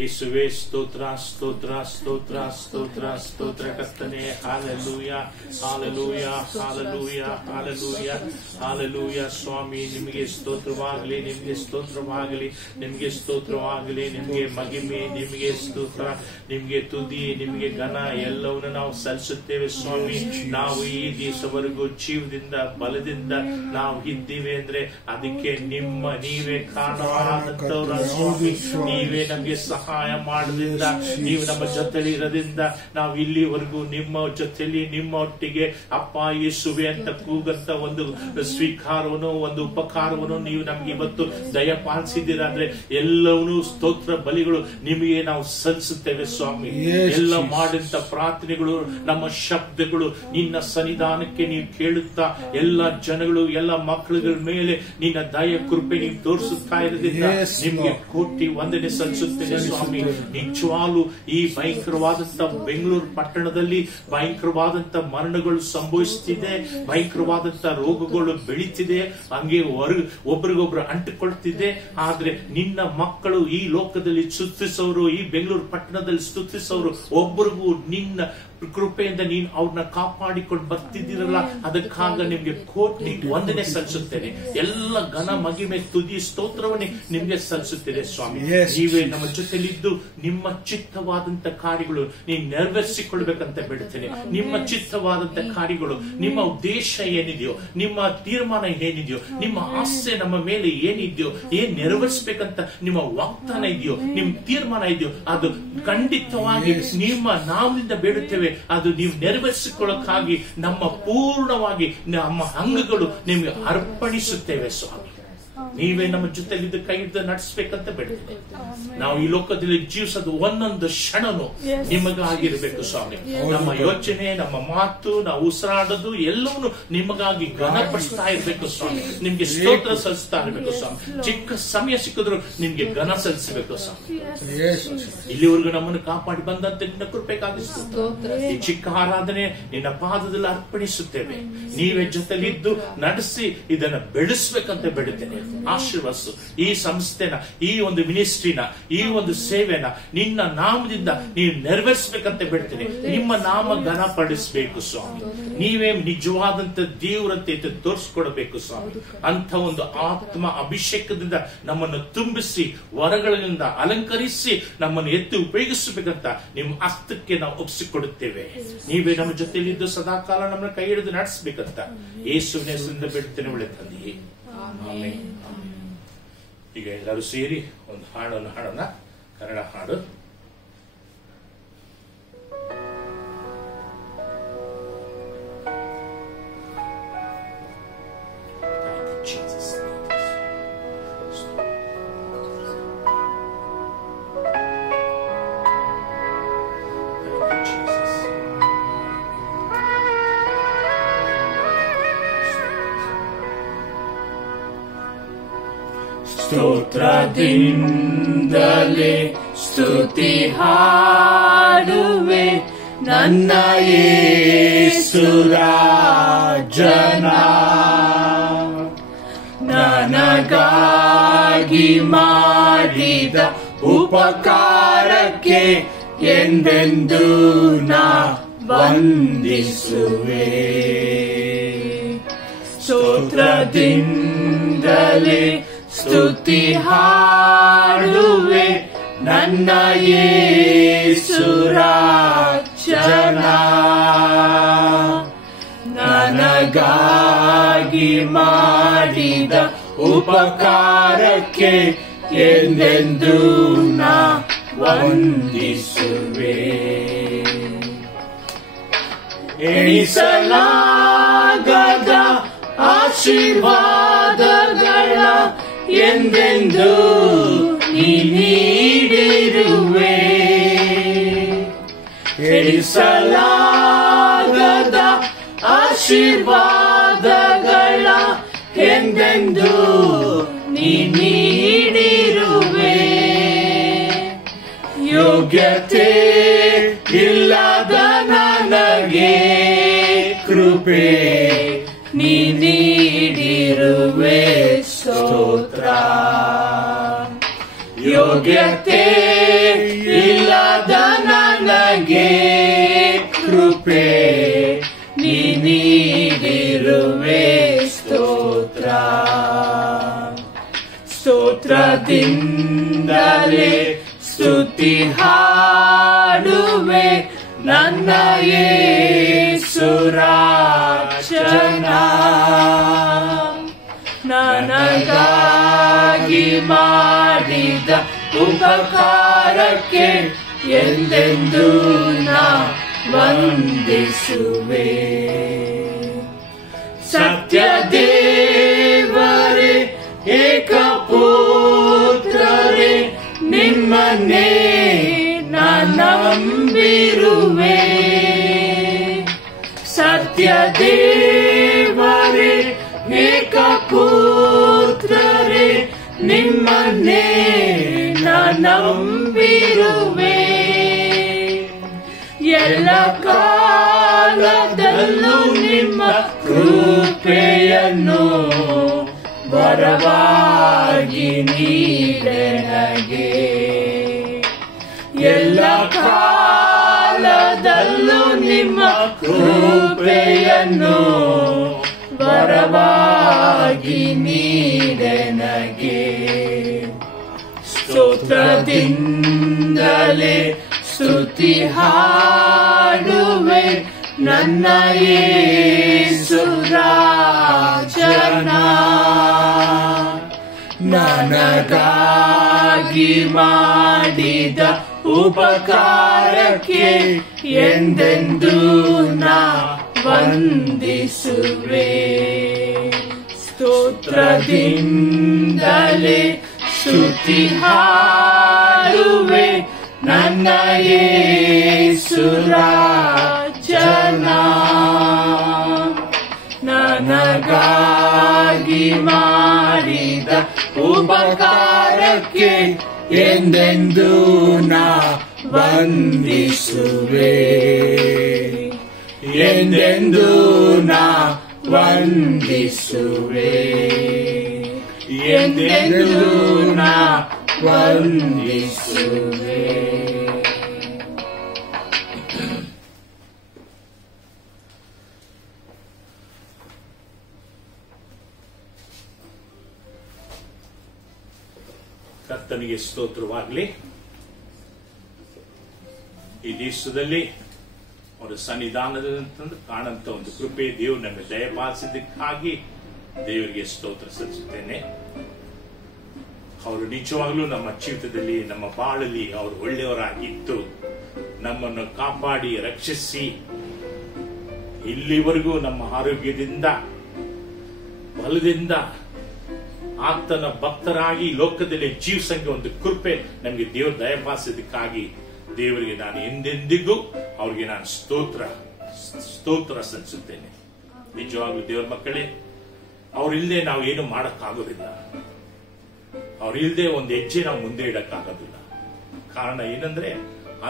ಯೇಸುವೆ ಸ್ತೋತ್ರ ಸ್ತೋತ್ರ ಸ್ತೋತ್ರ ಸ್ತೋತ್ರ ಸ್ತೋತ್ರ ಕರ್ತನೆ. ಹಾಲೆಲೂಯ ಹಾಲೆಲೂಯ ಹಾಲೆಲೂಯ ಹಾಲೆಲೂಯ ಹಾಲೆಲೂಯ. ಸ್ವಾಮಿ ನಿಮಗೆ ಸ್ತೋತ್ರವಾಗಲಿ, ನಿಮಗೆ ಸ್ತೋತ್ರವಾಗಲಿ, ನಿಮಗೆ ಸ್ತೋತ್ರವಾಗಲಿ. ನಿಮಗೆ ಮಹಿಮೆ, ನಿಮಗೆ ಸ್ತೋತ್ರ, ನಿಮಗೆ ತುದಿ, ನಿಮಗೆ ಘನ ಎಲ್ಲವನ್ನು ನಾವು ಸಲ್ಲಿಸುತ್ತೇವೆ ಸ್ವಾಮಿ. ನಾವು ಈ ದಿವಸವರೆಗೂ ಜೀವದಿಂದ ಬಲದಿಂದ ನಾವು ಇದ್ದೀವಿ ಅಂದ್ರೆ ಅದಕ್ಕೆ ನೀವೇ ಕಾರಣವಾದಂತವ್ರ ಸ್ವಾಮಿ. ನೀವೇ ನಮಗೆ ಸಹಾಯ ಮಾಡೋದ್ರಿಂದ, ನೀವು ನಮ್ಮ ಜೊತೆಲಿ ಇರೋದ್ರಿಂದ ನಾವು ಇಲ್ಲಿವರೆಗೂ ನಿಮ್ಮ ಜೊತೆಲಿ ನಿಮ್ಮ ಒಟ್ಟಿಗೆ ಅಪ್ಪ ಯೇಸುವೆ ಅಂತ ಕೂಗಂತ ಒಂದು ಸ್ವೀಕಾರವನ್ನು, ಒಂದು ಉಪಕಾರವನ್ನು ನೀವು ನಮ್ಗೆ ಇವತ್ತು ದಯಪಾಲಿಸಿದ್ದೀರಾ ಅಂದ್ರೆ ಎಲ್ಲವನ್ನೂ ಸ್ತೋತ್ರ ಬಲಿಗಳು ನಿಮಗೆ ನಾವು ಸಲ್ಲಿಸುತ್ತೇವೆ ಸ್ವಾಮಿ. ಎಲ್ಲ ಮಾಡಿದಂತ ಪ್ರಾರ್ಥನೆಗಳು, ನಮ್ಮ ಶಬ್ದಗಳು ನಿನ್ನ ಸನ್ನಿಧಾನಕ್ಕೆ ನೀವು ಕೇಳುತ್ತಾ ಎಲ್ಲ ಜನಗಳು, ಎಲ್ಲ ಮಕ್ಕಳುಗಳ ಮೇಲೆ ನಿನ್ನ ದಯ ಕೃಪೆ ನೀವು ತೋರಿಸುತ್ತಾ ಇರೋದ್ರಿಂದ ನಿಮ್ಗೆ ಕೋಟಿ ವಂದನೆ ಸಲ್ಲಿಸುತ್ತೇನೆ ಸ್ವಾಮಿ. ನಿಜವಾಗ್ಲೂ ಈ ಭಯಂಕರವಾದಂತ ಬೆಂಗಳೂರು ಪಟ್ಟಣದಲ್ಲಿ ಭಯಂಕರವಾದಂತ ಮರಣಗಳು ಸಂಭವಿಸುತ್ತಿದೆ, ಭಯಂಕರವಾದಂತ ರೋಗಗಳು ಬೆಳೀತಿದೆ, ಹಂಗೆ ಒಬ್ರಿಗೊಬ್ರು ಅಂಟಿಕೊಳ್ತಿದೆ. ಆದ್ರೆ ನಿನ್ನ ಮಕ್ಕಳು ಈ ಲೋಕದಲ್ಲಿ ಸ್ತುತಿಸೋರು, ಈ ಬೆಂಗಳೂರು ಪಟ್ಟಣದಲ್ಲಿ ಸ್ತುತಿಸೋರು ಒಬ್ಬರಿಗೂ ನಿನ್ನ ಕೃಪೆಯಿಂದ ನೀನು ಅವ್ರನ್ನ ಕಾಪಾಡಿಕೊಂಡು ಬರ್ತಿದ್ದೀರಲ್ಲ, ಅದಕ್ಕಾಗ ನಿಮ್ಗೆ ಕೋಟಿ ವಂದನೆ ಸಲ್ಲಿಸುತ್ತೇನೆ. ಎಲ್ಲ ಘನ ಮಹಿಮೆ ತುದಿ ಸ್ತೋತ್ರವನ್ನೇ ನಿಮ್ಗೆ ಸಲ್ಲಿಸುತ್ತೇನೆ ಸ್ವಾಮಿ. ನೀವೇ ನಮ್ಮ ಜೊತೆಲಿದ್ದು ನಿಮ್ಮ ಚಿತ್ತವಾದಂತ ಕಾರ್ಯಗಳು ನೀನು ನೆರವೇರಿಸಿಕೊಳ್ಬೇಕಂತ ಬಿಡ್ತೇನೆ. ನಿಮ್ಮ ಚಿತ್ತವಾದಂತ ಕಾರ್ಯಗಳು, ನಿಮ್ಮ ಉದ್ದೇಶ ಏನಿದೆಯೋ, ನಿಮ್ಮ ತೀರ್ಮಾನ ಏನಿದೆಯೋ, ನಿಮ್ಮ ಆಸೆ ನಮ್ಮ ಮೇಲೆ ಏನಿದೆಯೋ, ಏನ್ ನೆರವೇರಿಸಬೇಕಂತ ನಿಮ್ಮ ವಾಗ್ದಾನ ಇದೆಯೋ, ನಿಮ್ ತೀರ್ಮಾನ ಇದೆಯೋ, ಅದು ಖಂಡಿತವಾಗಿ ನಿಮ್ಮ ನಾಮದಿಂದ ಬೇಡುತ್ತೇವೆ. ಅದು ನೀವು ನೆರವೇರಿಸಿಕೊಳ್ಳಕ್ಕಾಗಿ ನಮ್ಮ ಪೂರ್ಣವಾಗಿ ನಮ್ಮ ಅಂಗಗಳು ನಿಮಗೆ ಅರ್ಪಣಿಸುತ್ತೇವೆ ಸ್ವಾಮಿ. ನೀವೇ ನಮ್ಮ ಜೊತೆಲಿದ್ದು ಕೈ ಹಿಡಿದು ನಡೆಸಬೇಕಂತ ಬೇಡ್ತೇನೆ. ನಾವು ಈ ಲೋಕದಲ್ಲಿ ಜೀವಿಸೋದು ಒಂದೊಂದು ಕ್ಷಣನು ನಿಮಗಾಗಿರ್ಬೇಕು ಸ್ವಾಮಿ. ನಮ್ಮ ಯೋಚನೆ, ನಮ್ಮ ಮಾತು, ನಾವು ಉಸಿರಾಡೋದು ಎಲ್ಲವನ್ನೂ ನಿಮಗಾಗಿ ಘನಪಡಿಸ್ತಾ ಇರ್ಬೇಕು ಸ್ವಾಮಿ. ನಿಮ್ಗೆ ಸ್ತೋತ್ರ ಸಲ್ಲಿಸ್ತಾ ಇರ್ಬೇಕು ಸ್ವಾಮಿ. ಚಿಕ್ಕ ಸಮಯ ಸಿಕ್ಕಿದ್ರು ನಿಮ್ಗೆ ಘನ ಸಲ್ಲಿಸಬೇಕು ಸ್ವಾಮಿ. ಇಲ್ಲಿವರೆಗೂ ನಮ್ಮನ್ನು ಕಾಪಾಡಿ ಬಂದಂತೆ ನಿನ್ನ ಕೃಪೆಗಾಗಿ ಈ ಚಿಕ್ಕ ಆರಾಧನೆ ನಿನ್ನ ಪಾದದಲ್ಲಿ ಅರ್ಪಣಿಸುತ್ತೇವೆ. ನೀವೇ ಜೊತೆಲಿದ್ದು ನಡೆಸಿ ಇದನ್ನ ಬೆಳೆಸ್ಬೇಕಂತ ಬೇಡುತ್ತೇನೆ. ಆಶೀರ್ವದಿಸು ಈ ಸಂಸ್ಥೆನ, ಈ ಒಂದು ಮಿನಿಸ್ಟ್ರಿನ, ಈ ಒಂದು ಸೇವೆನ ನಿನ್ನ ನಾಮದಿಂದ ನೀವು ನೆರವೇರಿಸಬೇಕಂತ ಬಿಡ್ತೀನಿ. ನಿಮ್ಮ ನಾಮ ಘನಪಡಿಸಬೇಕು ಸ್ವಾಮಿ. ನೀವೇ ನಿಜವಾದಂತ ದೇವರಂತೆ ತೋರಿಸ್ಕೊಡ್ಬೇಕು ಸ್ವಾಮಿ. ಅಂತ ಒಂದು ಆತ್ಮ ಅಭಿಷೇಕದಿಂದ ನಮ್ಮನ್ನು ತುಂಬಿಸಿ ವರಗಳಿಂದ ಅಲಂಕರಿಸಿ ನಮ್ಮನ್ನು ಎತ್ತಿ ಉಪಯೋಗಿಸಬೇಕಂತ ನಿಮ್ಮ ಹಸ್ತಕ್ಕೆ ನಾವು ಒಪ್ಪಿಸಿಕೊಡುತ್ತೇವೆ. ನೀವೇ ನಮ್ಮ ಜೊತೆಲಿದ್ದು ಸದಾಕಾಲ ನಮ್ಮನ್ನ ಕೈ ಹಿಡಿದು ನಡೆಸಬೇಕಂತ ಯೇಸುವಿನ ಹೆಸರಿಂದ ಬಿಡ್ತೇನೆ. ಒಳ್ಳೆ ತಂದೆಯೇ, ಆಮೆನ್. ಈಗ ಎಲ್ಲರೂ ಸೇರಿ ಒಂದು ಹಾಡನ್ನು ಹಾಡೋಣ, ಕನ್ನಡ ಹಾಡು. ಸ್ತೋತ್ರದಿಂದಲೇ ಸ್ತುತಿ ಹಾಡುವೆ ನನ್ನ ಯೇಸು ರಾಜನ. ನನಗಾಗಿ ಮಾಡಿದ ಉಪಕಾರಕ್ಕೆ ಎಂದೆಂದೂ ನಾ ವಂದಿಸುವೆ. ಸ್ತೋತ್ರದಿಂದಲೇ ಸ್ತುತಿ ಹಾಡುವೆ ನನ್ನ ಯೇಸು ರಾಜನ. ನನಗಾಗಿ ಮಾಡಿದ ಉಪಕಾರಕ್ಕೆ ಎಂದೆಂದೂ ನಾ ವಂದಿಸುವೆ. ಎಣಿಸಲಾಗದ ಆಶೀರ್ವಾದಗಳ ಎಂದೆಂದೂ ನೀ ನೀಡಿರುವೆ. ಎಣಿಸಲಾಗದ ಆಶೀರ್ವಾದಗಳ ಎಂದೆಂದೂ ನೀ ನೀಡಿರುವೆ. ಯೋಗ್ಯತೆ ಇಲ್ಲದ ನನಗೆ ಕೃಪೆ ನೀ ನೀಡಿರುವೆ. ಸ್ತೋತ್ರ. ಯೋಗ್ಯತೆ ಸ್ತುತಿಯಿಂದಲೇ ಸ್ತುತಿ ಹಾಡುವೆ ನನ್ನ ಯೇಸು ರಾಜನ. ನನಗಾಗಿ ಮಾಡಿದ ಉಪಕಾರಕ್ಕೆ ಎಂದೆಂದೂ ನಾ ವಂದಿಸುವೆ. ಸತ್ಯ ದೇವರೇ ಏಕಪುತ್ರರೇ ನಿಮ್ಮನ್ನೇ ನಂಬಿರುವೆ. ಸತ್ಯ ದೇವರೇ ಏಕಪುತ್ರರೇ ನಿಮ್ಮನ್ನೇ ನಂಬಿರುವೆ. ಎಲ್ಲ ಕಾಲದಲ್ಲೂ ನಿಮ್ಮ ಕೃಪೆಯನ್ನು ವರವಾಗಿ ನೀಡೆ ನನಗೆ. ಎಲ್ಲ ಕಾಲದಲ್ಲೂ ನಿಮ್ಮ ಕೃಪೆಯನ್ನು ವರವಾಗಿ ನೀಡೆ ನನಗೆ. ಸ್ತೋತ್ರದಿಂದಲೇ ಸ್ತುತಿ ಹಾಡುವೆ ನನ್ನ ಯೇಸು ರಾಜನ. ನನಗಾಗಿ ಮಾಡಿದ ಉಪಕಾರಕ್ಕೆ ಎಂದೆಂದೂ ನಾ ವಂದಿಸುವೆ. ಸ್ತೋತ್ರದಿಂದಲೇ ಸ್ತುತಿ ಹಾಡುವೆ ನನ್ನ ಯೇಸು ರಾಜನ. ನನಗಾಗಿ ಮಾಡಿದ ಉಪಕಾರಕ್ಕೆ ಎಂದೆಂದೂ ನಾ ವಂದಿಸುವೆ. ಎಂದೆಂದೂ ನಾ ವಂದಿಸುವೆ. ಎಂದೆಂದೂ ನಾ ವಂದಿಸುವೆ. ಕರ್ತನಿಗೆ ಸ್ತೋತ್ರವಾಗಲಿ. ಈ ದೇಶದಲ್ಲಿ ಅವರ ಸನ್ನಿಧಾನದಂತಂದು ಕಾಣಂತ ಒಂದು ಕೃಪೆ ದೇವರು ನಮಗೆ ದಯಪಾಲಿಸಿದ್ದಕ್ಕಾಗಿ ದೇವರಿಗೆ ಸ್ತೋತ್ರ ಸಲ್ಲಿಸುತ್ತೇನೆ. ಅವರು ನಿಜವಾಗ್ಲೂ ನಮ್ಮ ಜೀವಿತದಲ್ಲಿ, ನಮ್ಮ ಬಾಳಲ್ಲಿ ಅವರು ಒಳ್ಳೆಯವರಾಗಿದ್ದು ನಮ್ಮನ್ನು ಕಾಪಾಡಿ ರಕ್ಷಿಸಿ ಇಲ್ಲಿವರೆಗೂ ನಮ್ಮ ಆರೋಗ್ಯದಿಂದ ಬಲದಿಂದ ಆತನ ಭಕ್ತರಾಗಿ ಲೋಕದಲ್ಲಿ ಜೀವಿಸಂಗೆ ಒಂದು ಕೃಪೆ ನಮಗೆ ದೇವರು ದಯಪಾಲಿಸಿದ್ದಕ್ಕಾಗಿ ದೇವರಿಗೆ ನಾನು ಎಂದೆಂದಿಗೂ ಅವ್ರಿಗೆ ನಾನು ಸ್ತೋತ್ರ ಸಲ್ಲಿಸುತ್ತೇನೆ. ನಿಜವಾಗ್ಲೂ ದೇವರ ಮಕ್ಕಳೇ, ಅವ್ರಿಲ್ಲದೆ ನಾವು ಏನು ಮಾಡಕ್ಕಾಗೋದಿಲ್ಲ. ಅವ್ರಿಲ್ಲದೆ ಒಂದು ಹೆಜ್ಜೆ ನಾವು ಮುಂದೆ ಇಡಕ್ಕಾಗೋದಿಲ್ಲ. ಕಾರಣ ಏನಂದ್ರೆ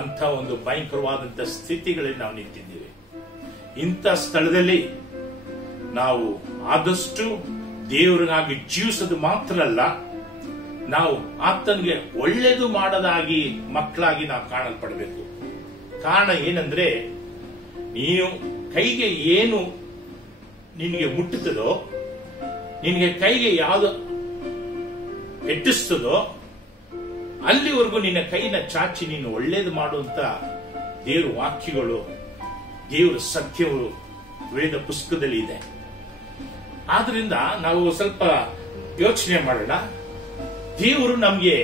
ಅಂತ ಒಂದು ಭಯಂಕರವಾದಂತ ಸ್ಥಿತಿಗಳಲ್ಲಿ ನಾವು ನಿಂತಿದ್ದೇವೆ. ಇಂಥ ಸ್ಥಳದಲ್ಲಿ ನಾವು ಆದಷ್ಟು ದೇವರಿಗಾಗಿ ಜೀವಿಸೋದು ಮಾತ್ರ ಅಲ್ಲ, ನಾವು ಆತನಿಗೆ ಒಳ್ಳೇದು ಮಾಡದಾಗಿ ಮಕ್ಕಳಾಗಿ ನಾವು ಕಾಣಲ್ಪಡಬೇಕು. ಕಾರಣ ಏನಂದ್ರೆ, ನೀನು ಕೈಗೆ ಏನು ನಿನಗೆ ಮುಟ್ಟುತ್ತದೋ, ನಿನಗೆ ಕೈಗೆ ಯಾವುದು ಎಟ್ಟಿಸ್ತದೋ ಅಲ್ಲಿವರೆಗೂ ನಿನ್ನ ಕೈನ ಚಾಚಿ ನೀನು ಒಳ್ಳೇದು ಮಾಡುವಂತ ದೇವರ ವಾಕ್ಯಗಳು, ದೇವರ ಸತ್ಯಗಳು ವೇದ ಪುಸ್ತಕದಲ್ಲಿ ಇದೆ. ಆದ್ರಿಂದ ನಾವು ಸ್ವಲ್ಪ ಯೋಚನೆ ಮಾಡೋಣ. ದೇವರು ನಮ್ಗೆ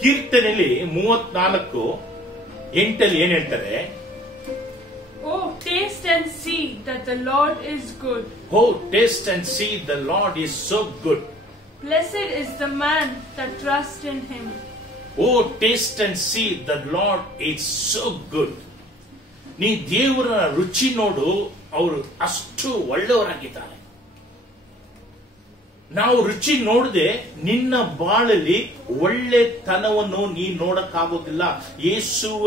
ಕೀರ್ತನೆಯಲ್ಲಿ 34:8 ಏನ್ ಹೇಳ್ತಾರೆ? Oh, taste and see that the Lord is good. Oh, taste and see the Lord is so good. Blessed is the man that trusts in him. Oh, taste and see that Lord is so good. ನೀ ದೇವರ ರುಚಿ ನೋಡು, ಅವರು ಅಷ್ಟು ಒಳ್ಳೆಯವರಾಗಿದ್ದಾರೆ. ನಾವು ರುಚಿ ನೋಡದೆ ನಿನ್ನ ಬಾಳಲ್ಲಿ ಒಳ್ಳೆತನವನ್ನು ನೀ ನೋಡಕ್ಕಾಗೋದಿಲ್ಲ. ಯೇಸುವ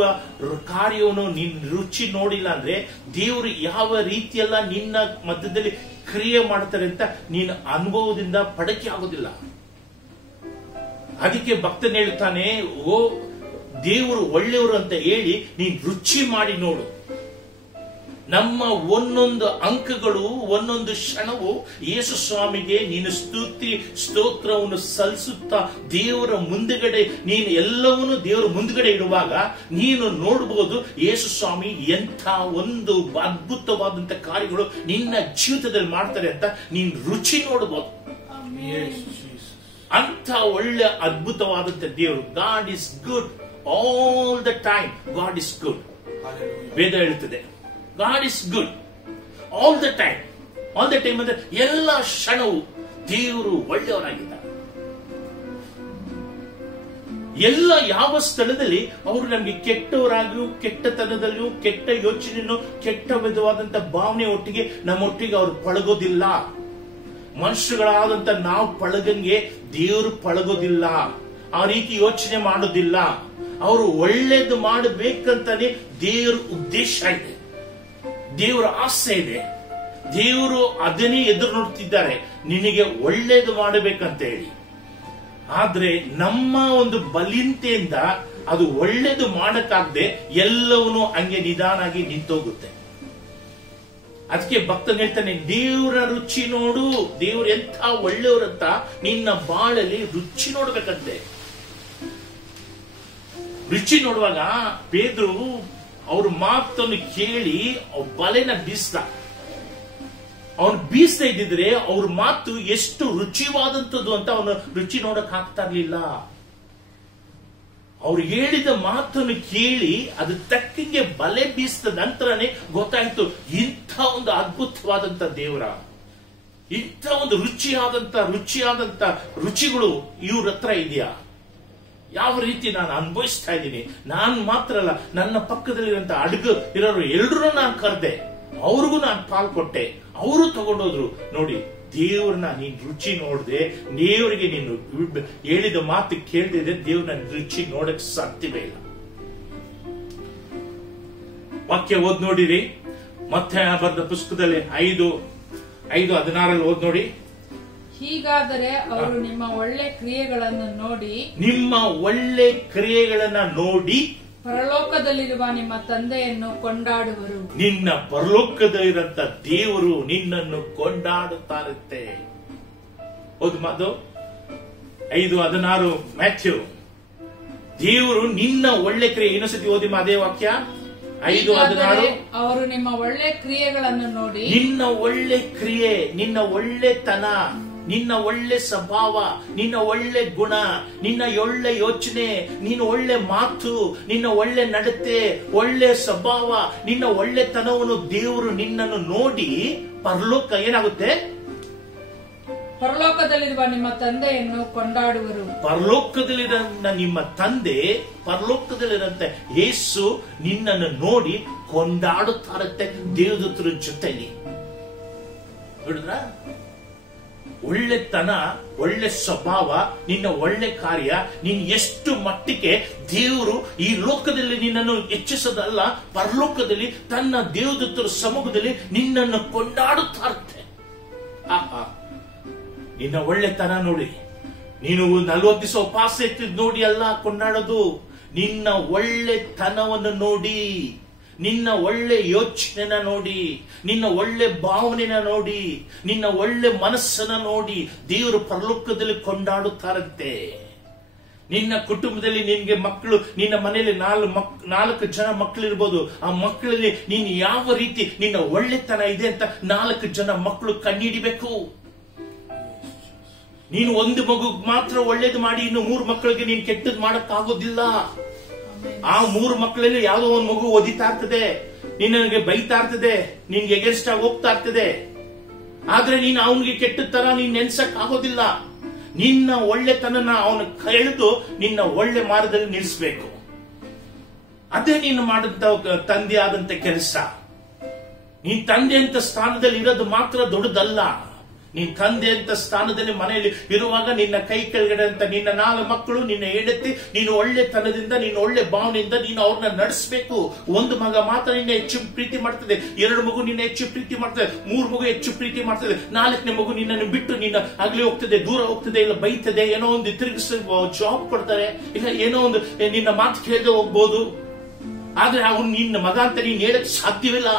ಕಾರ್ಯವನ್ನು ನೀನ್ ರುಚಿ ನೋಡಿಲ್ಲ ಅಂದ್ರೆ ದೇವರು ಯಾವ ರೀತಿಯೆಲ್ಲ ನಿನ್ನ ಮಧ್ಯದಲ್ಲಿ ಕ್ರಿಯೆ ಮಾಡ್ತಾರೆ ಅಂತ ನೀನು ಅನುಭವದಿಂದ ಪಡಕೆ ಆಗೋದಿಲ್ಲ. ಅದಕ್ಕೆ ಭಕ್ತನ ಹೇಳ್ತಾನೆ, ಓ ದೇವರು ಒಳ್ಳೆಯವರು ಅಂತ ಹೇಳಿ ನೀನ್ ರುಚಿ ಮಾಡಿ ನೋಡು. ನಮ್ಮ ಒಂದೊಂದು ಅಂಕಗಳು, ಒಂದೊಂದು ಕ್ಷಣವು ಯೇಸು ಸ್ವಾಮಿಗೆ ನೀನು ಸ್ತೋತ್ರವನ್ನು ಸಲ್ಲಿಸುತ್ತಾ ದೇವರ ಮುಂದುಗಡೆ ನೀನು ಎಲ್ಲವನ್ನೂ ದೇವರ ಮುಂದುಗಡೆ ಇಡುವಾಗ ನೀನು ನೋಡಬಹುದು ಯೇಸು ಸ್ವಾಮಿ ಎಂಥ ಒಂದು ಅದ್ಭುತವಾದಂತ ಕಾರ್ಯಗಳು ನಿನ್ನ ಜೀವಿತದಲ್ಲಿ ಮಾಡ್ತಾರೆ ಅಂತ ನೀನು ರುಚಿ ನೋಡಬಹುದು. ಅಂತ ಒಳ್ಳೆ ಅದ್ಭುತವಾದಂತ ದೇವರು. God is good all the time. God is good. ವೇದ ಹೇಳುತ್ತದೆ God is good all the time. All the time ಅಂದ್ರೆ ಎಲ್ಲ ಕ್ಷಣವು ದೇವರು ಒಳ್ಳೆಯವರಾಗಿದ್ದಾರೆ. ಎಲ್ಲ ಯಾವ ಸ್ಥಳದಲ್ಲಿ ಅವರು ನಮ್ಗೆ ಕೆಟ್ಟವರಾಗಿಯೂ, ಕೆಟ್ಟತನದಲ್ಲಿಯೂ, ಕೆಟ್ಟ ಯೋಚನೆಯೂ, ಕೆಟ್ಟ ವಿಧವಾದಂತ ಭಾವನೆ ಒಟ್ಟಿಗೆ ನಮ್ಮೊಟ್ಟಿಗೆ ಅವರು ಪಳಗೋದಿಲ್ಲ. ಮನುಷ್ಯಗಳಾದಂತ ನಾವು ಪಳಗಂಗೆ ದೇವರು ಪಳಗೋದಿಲ್ಲ. ಆ ರೀತಿ ಯೋಚನೆ ಮಾಡೋದಿಲ್ಲ. ಅವರು ಒಳ್ಳೇದು ಮಾಡಬೇಕಂತಾನೆ ದೇವರ ಉದ್ದೇಶ ಇದೆ, ದೇವರ ಆಸೆ ಇದೆ. ದೇವರು ಅದನ್ನೇ ಎದುರು ನೋಡ್ತಿದ್ದಾರೆ, ನಿನಗೆ ಒಳ್ಳೇದು ಮಾಡಬೇಕಂತ ಹೇಳಿ. ಆದ್ರೆ ನಮ್ಮ ಒಂದು ಬಲಿಂತೆಯಿಂದ ಅದು ಒಳ್ಳೇದು ಮಾಡಕ್ಕಾಗದೆ ಎಲ್ಲವನ್ನೂ ಹಂಗೆ ನಿಧಾನಾಗಿ ನಿಂತೋಗುತ್ತೆ. ಅದಕ್ಕೆ ಭಕ್ತನ್ ಹೇಳ್ತಾನೆ, ದೇವರ ರುಚಿ ನೋಡು. ದೇವರು ಎಂಥ ಒಳ್ಳೆಯವರಂತ ನಿನ್ನ ಬಾಳಲ್ಲಿ ರುಚಿ ನೋಡ್ಬೇಕಂತೆ. ರುಚಿ ನೋಡುವಾಗ ಪೇದ್ರು ಅವ್ರ ಮಾತನ್ನು ಕೇಳಿ ಬಲೆನ ಬೀಸ್ದ. ಅವನು ಬೀಸ್ತಾ ಇದ್ದಿದ್ರೆ ಅವ್ರ ಮಾತು ಎಷ್ಟು ರುಚಿವಾದಂಥದ್ದು ಅಂತ ಅವನು ರುಚಿ ನೋಡಕ್ ಆಗ್ತಾ ಇರ್ಲಿಲ್ಲ. ಅವ್ರು ಹೇಳಿದ ಮಾತನ್ನು ಕೇಳಿ ಅದು ತಕ್ಕಂಗೆ ಬಲೆ ಬೀಸಿದ ನಂತರನೇ ಗೊತ್ತಾಯ್ತು ಇಂಥ ಒಂದು ಅದ್ಭುತವಾದಂತ ದೇವರ, ಇಂಥ ಒಂದು ರುಚಿಯಾದಂತ ರುಚಿಗಳು ಇವ್ರ ಹತ್ರ ಇದೆಯಾ, ಯಾವ ರೀತಿ ನಾನು ಅನುಭವಿಸ್ತಾ ಇದ್ದೀನಿ. ನಾನು ಮಾತ್ರ ಅಲ್ಲ, ನನ್ನ ಪಕ್ಕದಲ್ಲಿರುವಂತ ಅಡುಗೆ ಇರೋರು ಎಲ್ರೂ ನಾನು ಕರೆದೆ, ಅವ್ರಿಗೂ ನಾನು ಪಾಲ್ ಕೊಟ್ಟೆ, ಅವರು ತಗೊಂಡೋದ್ರು. ನೋಡಿ, ದೇವ್ರನ್ನ ನೀನ್ ರುಚಿ ನೋಡ್ದೆ, ದೇವರಿಗೆ ನೀನು ಹೇಳಿದ ಮಾತು ಕೇಳ್ದಿದೆ, ದೇವ್ರನ್ನ ರುಚಿ ನೋಡಕ್ ಸಾಧ್ಯವೇ ಇಲ್ಲ. ವಾಕ್ಯ ಓದ್ ನೋಡಿರಿ, ಮತ್ತೆ ಬರೆದ ಪುಸ್ತಕದಲ್ಲಿ 5:16 ಓದ್ ನೋಡಿ. ಹೀಗಾದರೆ ಅವರು ನಿಮ್ಮ ಒಳ್ಳೆ ಕ್ರಿಯೆಗಳನ್ನು ನೋಡಿ ಪರಲೋಕದಲ್ಲಿರುವ ನಿಮ್ಮ ತಂದೆಯನ್ನು ಕೊಂಡಾಡುವರು. ನಿನ್ನ ಪರಲೋಕದಲ್ಲಿರಂತ ದೇವರು ನಿನ್ನನ್ನು ಕೊಂಡಾಡುತ್ತಾರಂತೆ. ಹೌದು ಮಾತು 5:16 ಮ್ಯಾಥ್ಯೂ. ದೇವರು ನಿನ್ನ ಒಳ್ಳೆ ಕ್ರಿಯೆ, ಇನ್ನೊಂದ್ಸತಿ ಓದಿ ಅದೇ ವಾಕ್ಯ 5:16. ಅವರು ನಿಮ್ಮ ಒಳ್ಳೆ ಕ್ರಿಯೆಗಳನ್ನು ನೋಡಿ, ನಿನ್ನ ಒಳ್ಳೆ ಕ್ರಿಯೆ, ನಿನ್ನ ಒಳ್ಳೆತನ, ನಿನ್ನ ಒಳ್ಳೆ ಸ್ವಭಾವ, ನಿನ್ನ ಒಳ್ಳೆ ಗುಣ, ನಿನ್ನ ಒಳ್ಳೆ ಯೋಚನೆ, ನಿನ್ನ ಒಳ್ಳೆ ಮಾತು, ನಿನ್ನ ಒಳ್ಳೆ ನಡತೆ, ಒಳ್ಳೆ ಸ್ವಭಾವ, ನಿನ್ನ ಒಳ್ಳೆತನವನ್ನು ದೇವರು ನಿನ್ನನ್ನು ನೋಡಿ ಪರಲೋಕ ಏನಾಗುತ್ತೆ, ಪರಲೋಕದಲ್ಲಿರುವ ನಿಮ್ಮ ತಂದೆಯನ್ನು ಕೊಂಡಾಡುವರು. ಪರಲೋಕದಲ್ಲಿರೋ ನಿಮ್ಮ ತಂದೆ, ಪರಲೋಕದಲ್ಲಿರಂತೆ ಯೇಸು ನಿನ್ನನ್ನು ನೋಡಿ ಕೊಂಡಾಡುತ್ತಾರಂತೆ ದೇವದೂತರ ಜೊತೆಲಿ. ನೋಡಿದ್ರ, ಒಳ್ಳೆತನ, ಒಳ್ಳೆ ಸ್ವಭಾವ, ನಿನ್ನ ಒಳ್ಳೆ ಕಾರ್ಯ, ನೀನ್ ಎಷ್ಟು ಮಟ್ಟಿಗೆ ದೇವರು ಈ ಲೋಕದಲ್ಲಿ ನಿನ್ನನ್ನು ಹೆಚ್ಚಿಸೋದಲ್ಲ, ಪರಲೋಕದಲ್ಲಿ ತನ್ನ ದೇವದೂತರ ಸಮ್ಮುಖದಲ್ಲಿ ನಿನ್ನನ್ನು ಕೊಂಡಾಡುತ್ತಾರಂತೆ. ನಿನ್ನ ಒಳ್ಳೆತನ ನೋಡಿ, ನೀನು 40 ದಿವಸ ಉಪವಾಸ ಇಟ್ಟಿದ್ ನೋಡಿ ಅಲ್ಲ ಕೊಂಡಾಡೋದು, ನಿನ್ನ ಒಳ್ಳೆತನವನ್ನು ನೋಡಿ, ನಿನ್ನ ಒಳ್ಳೆ ಯೋಚನೆನ ನೋಡಿ, ನಿನ್ನ ಒಳ್ಳೆ ಭಾವನೆನ ನೋಡಿ, ನಿನ್ನ ಒಳ್ಳೆ ಮನಸ್ಸನ್ನ ನೋಡಿ ದೇವರು ಪರಲೋಕದಲ್ಲಿ ಕೊಂಡಾಡುತ್ತಾರಂತೆ. ನಿನ್ನ ಕುಟುಂಬದಲ್ಲಿ ನಿನ್ಗೆ ಮಕ್ಕಳು, ನಿನ್ನ ಮನೆಯಲ್ಲಿ 4 ಜನ ಮಕ್ಕಳಿರ್ಬೋದು, ಆ ಮಕ್ಕಳಲ್ಲಿ ನೀನು ಯಾವ ರೀತಿ ನಿನ್ನ ಒಳ್ಳೆತನ ಇದೆ ಅಂತ 4 ಜನ ಮಕ್ಕಳು ಕಣ್ಣಿಡಿಬೇಕು. ನೀನು ಒಂದು ಮಗು ಮಾತ್ರ ಒಳ್ಳೇದು ಮಾಡಿ ಇನ್ನು 3 ಮಕ್ಕಳಿಗೆ ನೀನು ಕೆಟ್ಟದ್ ಮಾಡಕ್ ಆಗೋದಿಲ್ಲ. ಆ 3 ಮಕ್ಕಳಲ್ಲಿ ಯಾವುದೋ ಒಂದು ಮಗು ಓದಿತಾ ಇರ್ತದೆ, ನಿನ್ನಗೆ ಬೈತಾ ಇರ್ತದೆ, ನಿನ್ಗೆ ಎಗೇನ್ಸ್ಟ್ ಆಗಿ ಹೋಗ್ತಾ ಇರ್ತದೆ. ಆದ್ರೆ ನೀನು ಅವನಿಗೆ ಕೆಟ್ಟ ತರ ನೀನ್ ನೆನ್ಸಕ್ ಆಗೋದಿಲ್ಲ. ನಿನ್ನ ಒಳ್ಳೆತನ ಅವನ ಎಳೆದು ನಿನ್ನ ಒಳ್ಳೆ ಮಾರ್ಗದಲ್ಲಿ ನಿಲ್ಲಿಸಬೇಕು. ಅದೇ ನೀನು ಮಾಡಿದಂತ ತಂದೆ ಆದಂತ ಕೆಲಸ. ನೀನ್ ತಂದೆ ಅಂತ ಸ್ಥಾನದಲ್ಲಿ ಇರೋದು ಮಾತ್ರ ದೊಡ್ಡದಲ್ಲ. ನೀನ್ ತಂದೆ ಅಂತ ಸ್ಥಾನದಲ್ಲಿ ಮನೆಯಲ್ಲಿ ಇರುವಾಗ ನಿನ್ನ ಕೈ ಕೆಳಗಡೆ ಅಂತ ನಿನ್ನ 4 ಮಕ್ಕಳು ನಿನ್ನ ಹೆಂಡತಿ, ನೀನು ಒಳ್ಳೆತನದಿಂದ, ನೀನು ಒಳ್ಳೆ ಭಾವನೆಯಿಂದ ನೀನು ಅವ್ರನ್ನ ನಡೆಸಬೇಕು. 1 ಮಗ ಮಾತ್ರ ನಿನ್ನ ಹೆಚ್ಚು ಪ್ರೀತಿ ಮಾಡ್ತದೆ, 2 ಮಗು ನಿನ್ನ ಹೆಚ್ಚು ಪ್ರೀತಿ ಮಾಡ್ತದೆ, 3 ಮಗು ಹೆಚ್ಚು ಪ್ರೀತಿ ಮಾಡ್ತದೆ, 4ನೇ ಮಗು ನಿನ್ನನ್ನು ಬಿಟ್ಟು ನಿನ್ನ ಆಗ್ಲೇ ಹೋಗ್ತದೆ, ದೂರ ಹೋಗ್ತದೆ, ಇಲ್ಲ ಬೈತದೆ, ಏನೋ ಒಂದು ತಿರುಗಿಸ ಜಾಬ್ ಕೊಡ್ತಾರೆ, ಇಲ್ಲ ಏನೋ ಒಂದು ನಿನ್ನ ಮಾತು ಕೇಳದೆ ಹೋಗ್ಬೋದು. ಆದ್ರೆ ಅವನು ನಿನ್ನ ಮಗ ಅಂತ ನೀನ್ ಹೇಳಕ್ ಸಾಧ್ಯವಿಲ್ಲ.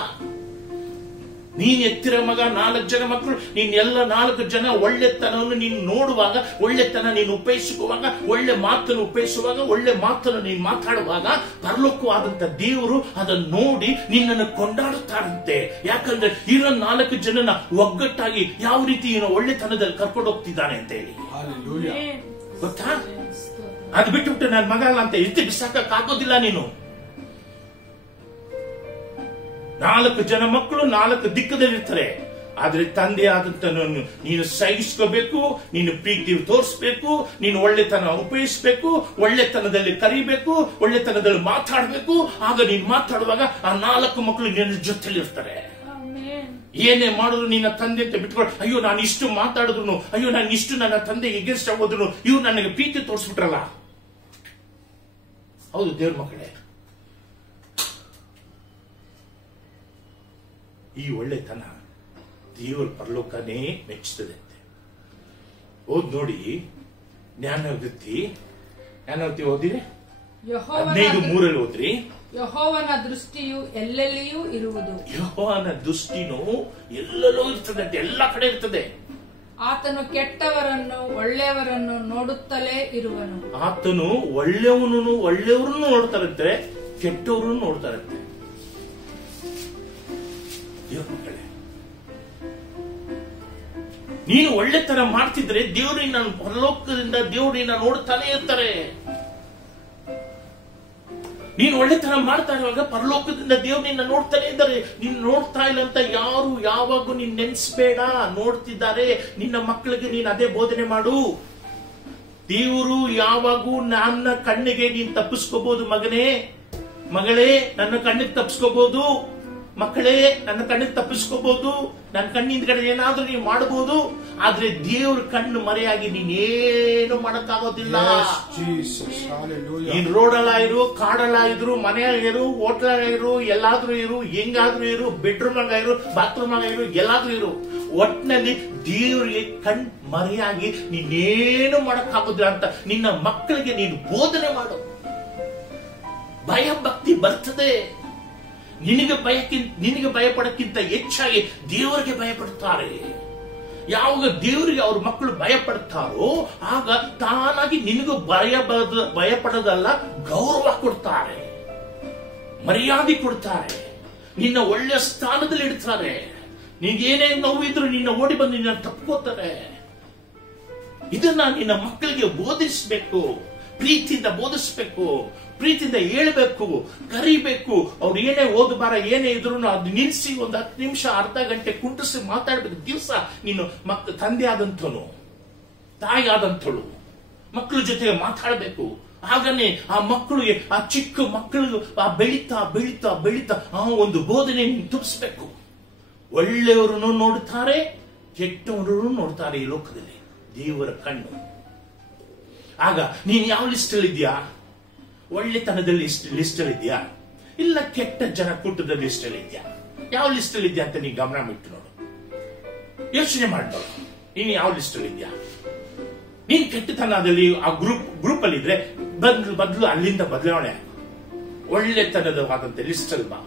ನೀನ್ ಎತ್ತಿರ ಮಗ, 4 ಜನ ಮಕ್ಕಳು, ನೀನ್ ಎಲ್ಲ 4 ಜನ ಒಳ್ಳೆತನವನ್ನು ನೀನು ನೋಡುವಾಗ, ಒಳ್ಳೆತನ ನೀನು ಉಪಯೋಗಿಸುವಾಗ, ಒಳ್ಳೆ ಮಾತನ್ನು ಉಪಯೋಗಿಸುವಾಗ, ಒಳ್ಳೆ ಮಾತನ್ನು ನೀನು ಮಾತಾಡುವಾಗ ಪರಲೋಕವಾದಂತ ದೇವರು ಅದನ್ನು ನೋಡಿ ನಿನ್ನನ್ನು ಕೊಂಡಾಡುತ್ತಾರಂತೆ. ಯಾಕಂದ್ರೆ ಇರೋ 4 ಜನನ ಒಗ್ಗಟ್ಟಾಗಿ ಯಾವ ರೀತಿ ಒಳ್ಳೆತನದಲ್ಲಿ ಕರ್ಕೊಂಡು ಹೋಗ್ತಿದ್ದಾನೆ ಅಂತ ಹೇಳಿ. ಗೊತ್ತಾ? ಅದು ಬಿಟ್ಟುಬಿಟ್ಟು ನನ್ನ ಮಗ ಅಲ್ಲ ಅಂತ ಎತ್ತಿ ಬಿಸಾಕಕ್ ಆಗೋದಿಲ್ಲ. ನೀನು 4 ಜನ ಮಕ್ಕಳು 4 ದಿಕ್ಕದಲ್ಲಿರ್ತಾರೆ. ಆದ್ರೆ ತಂದೆ ಆದಂತ ನೀನು ಸಹಿಸ್ಕೋಬೇಕು, ನೀನು ಪ್ರೀತಿ ತೋರಿಸ್ಬೇಕು, ನೀನು ಒಳ್ಳೆತನ ಉಪಯೋಗಿಸ್ಬೇಕು, ಒಳ್ಳೆತನದಲ್ಲಿ ಕರಿಬೇಕು, ಒಳ್ಳೆತನದಲ್ಲಿ ಮಾತಾಡ್ಬೇಕು. ಆಗ ನೀನು ಮಾತಾಡುವಾಗ ಆ 4 ಮಕ್ಕಳು ನಿನ್ನ ಜೊತೆಲಿರ್ತಾರೆ. ಏನೇ ಮಾಡಿದ್ರು ನಿನ್ನ ತಂದೆ ಅಂತ ಬಿಟ್ಕೊಂಡು, ಅಯ್ಯೋ ನಾನು ಇಷ್ಟು ಮಾತಾಡಿದ್ರು, ಅಯ್ಯೋ ನಾನು ಇಷ್ಟು ನನ್ನ ತಂದೆ ಎಗೇನ್ಸ್ಟ್ ಆಗೋದ್ರು, ಇವ್ರು ನನಗೆ ಪ್ರೀತಿ ತೋರಿಸ್ಬಿಟ್ರಲ್ಲ. ಹೌದು ದೇವ್ರ ಮಕ್ಕಳೇ, ಈ ಒಳ್ಳೆತನ ದೇವರ ಪರಲೋಕನೇ ಮೆಚ್ಚುತ್ತದೆ. ಓದ್ ನೋಡಿ, ಜ್ಞಾನವೃತ್ತಿ ಓದಿರಿ 15:3 ಓದ್ರಿ. ಯೆಹೋವನ ದೃಷ್ಟಿಯು ಎಲ್ಲೆಲ್ಲಿಯೂ ಇರುವುದು. ಯೆಹೋವನ ದೃಷ್ಟಿನೂ ಎಲ್ಲೆಲ್ಲೂ ಇರ್ತದೆ, ಎಲ್ಲ ಕಡೆ ಇರ್ತದೆ. ಆತನು ಕೆಟ್ಟವರನ್ನು ಒಳ್ಳೆಯವರನ್ನು ನೋಡುತ್ತಲೇ ಇರುವನು. ಆತನು ಒಳ್ಳೆಯವರನ್ನು ನೋಡ್ತಾರಂತೆ, ಕೆಟ್ಟವರನ್ನು ನೋಡ್ತಾರಂತೆ. ನೀನು ಒಳ್ಳೆತನ ಮಾಡ್ತಿದ್ರೆ ದೇವರಿನ ಪರಲೋಕದಿಂದ ದೇವರಿನ ನೋಡ್ತಾನೆ ಇರ್ತಾರೆ. ನೀನು ಒಳ್ಳೆತನ ಮಾಡ್ತಾ ಇರುವಾಗ ಪರಲೋಕದಿಂದ ದೇವರನ್ನ ನೋಡ್ತಾನೆ ಇದ್ದಾರೆ. ನೀನು ನೋಡ್ತಾ ಇಲ್ಲ ಅಂತ ಯಾರು ಯಾವಾಗೂ ನೀನ್ ನೆನ್ಸ್ಬೇಡ, ನೋಡ್ತಿದ್ದಾರೆ. ನಿನ್ನ ಮಕ್ಕಳಿಗೆ ನೀನ್ ಅದೇ ಬೋಧನೆ ಮಾಡು. ದೇವರು ಯಾವಾಗೂ ನನ್ನ ಕಣ್ಣಿಗೆ ನೀನ್ ತಪ್ಪಿಸ್ಕೋಬಹುದು. ಮಗಳೇ ನನ್ನ ಕಣ್ಣಿಗೆ ತಪ್ಪಿಸ್ಕೋಬಹುದು. ಮಕ್ಕಳೇ ನನ್ನ ಕಣ್ಣಿಗೆ ತಪ್ಪಿಸ್ಕೋಬಹುದು. ನನ್ನ ಕಣ್ಣಿಂದ ಕಡೆ ಏನಾದ್ರೂ ನೀವು ಮಾಡಬಹುದು. ಆದ್ರೆ ದೇವ್ರ ಕಣ್ಣು ಮರೆಯಾಗಿ ನೀನೇನು ಮಾಡಕ್ಕಾಗೋದಿಲ್ಲ. ನೀನ್ ರೋಡಲ್ಲ ಇರು, ಕಾಡಲ್ಲ ಇದ್ರು, ಮನೆಯಾಗಿರು, ಹೋಟ್ಲಾಗಿರು, ಎಲ್ಲಾದ್ರೂ ಇರು, ಹೆಂಗಾದ್ರೂ ಇರು, ಬೆಡ್ರೂಮ್ ಆಗಿರು, ಬಾತ್ರೂಮ್ ಆಗಿರು, ಎಲ್ಲಾದ್ರೂ ಇರು, ಒಟ್ಟಿನಲ್ಲಿ ದೇವರಿಗೆ ಕಣ್ ಮರೆಯಾಗಿ ನೀನೇನು ಮಾಡಕ್ಕಾಗೋದಿಲ್ಲ ಅಂತ ನಿನ್ನ ಮಕ್ಕಳಿಗೆ ನೀನು ಬೋಧನೆ ಮಾಡು. ಭಯ ಭಕ್ತಿ ಬರ್ತದೆ. ನಿನಗೆ ಭಯಪಡಕ್ಕಿಂತ ಹೆಚ್ಚಾಗಿ ದೇವರಿಗೆ ಭಯಪಡ್ತಾರೆ. ಯಾವಾಗ ದೇವರಿಗೆ ಅವ್ರ ಮಕ್ಕಳು ಭಯಪಡ್ತಾರೋ ಆಗ ತಾನಾಗಿ ನಿನಗೂ ಭಯಪಡೋದಲ್ಲ, ಗೌರವ ಕೊಡ್ತಾರೆ, ಮರ್ಯಾದೆ ಕೊಡ್ತಾರೆ, ನಿನ್ನ ಒಳ್ಳೆಯ ಸ್ಥಾನದಲ್ಲಿ ಇಡ್ತಾರೆ. ನಿನ್ಗೇನೇ ನೋವಿದ್ರು ನಿನ್ನ ಓಡಿ ಬಂದು ನಿನ್ನ ತಪ್ಕೋತಾರೆ. ಇದನ್ನ ನಿನ್ನ ಮಕ್ಕಳಿಗೆ ಬೋಧಿಸ್ಬೇಕು, ಪ್ರೀತಿಯಿಂದ ಬೋಧಿಸ್ಬೇಕು, ಪ್ರೀತಿಯಿಂದ ಹೇಳ್ಬೇಕು, ಕರಿಬೇಕು. ಅವ್ರು ಏನೇ ಓದಬಾರ ಏನೇ ಇದ್ರು ಅದು ನಿಲ್ಸಿ 10 ನಿಮಿಷ ಅರ್ಧ ಗಂಟೆ ಕುಂಟಿಸಿ ಮಾತಾಡ್ಬೇಕು. ದಿವಸ ನೀನು ತಂದೆ ಆದಂಥವನು, ತಾಯಿ ಆದಂಥಳು ಮಕ್ಕಳ ಜೊತೆಗೆ ಮಾತಾಡಬೇಕು. ಹಾಗನೇ ಆ ಮಕ್ಕಳಿಗೆ, ಆ ಚಿಕ್ಕ ಮಕ್ಕಳು ಬೆಳೀತಾ ಬೆಳೀತಾ ಬೆಳೀತಾ ಆ ಒಂದು ಬೋಧನೆ ತುಂಬಿಸ್ಬೇಕು. ಒಳ್ಳೆಯವರನ್ನು ನೋಡುತ್ತಾರೆ, ಕೆಟ್ಟವರನ್ನು ನೋಡ್ತಾರೆ ಈ ಲೋಕದಲ್ಲಿ ದೇವರ ಕಣ್ಣು. ಆಗ ನೀನ್ ಯಾವ ಲಿಸ್ಟ್ ಅಲ್ಲಿ ಇದೆಯಾ? ಒಳ್ಳೆತನದಲ್ಲಿ ಲಿಸ್ಟ್ ಅಲ್ಲಿ ಇದೆಯಾ, ಇಲ್ಲ ಕೆಟ್ಟ ಜನ ಕೂಟದ ಲಿಸ್ಟ್ ಅಲ್ಲಿ ಇದೆಯಾ? ಯಾವ ಲಿಸ್ಟ್ ಅಲ್ಲಿ ಇದೆಯಾ ಅಂತ ನೀನ್ ಗಮನ ಬಿಟ್ಟು ನೋಡು, ಯೋಚನೆ ಮಾಡ್ಬೋದು. ನೀನ್ ಯಾವ ಲಿಸ್ಟ್ ಅಲ್ಲಿ ಇದೆಯಾ? ನೀನ್ ಕೆಟ್ಟತನದಲ್ಲಿ ಆ ಗ್ರೂಪ್ ಅಲ್ಲಿ ಇದ್ರೆ ಬದಲು ಅಲ್ಲಿಂದ ಬದಲಾವಣೆ. ಒಳ್ಳೆತನದವಾದಂತ ಲಿಸ್ಟ್ ಅಲ್ಲಿ ಬಾ.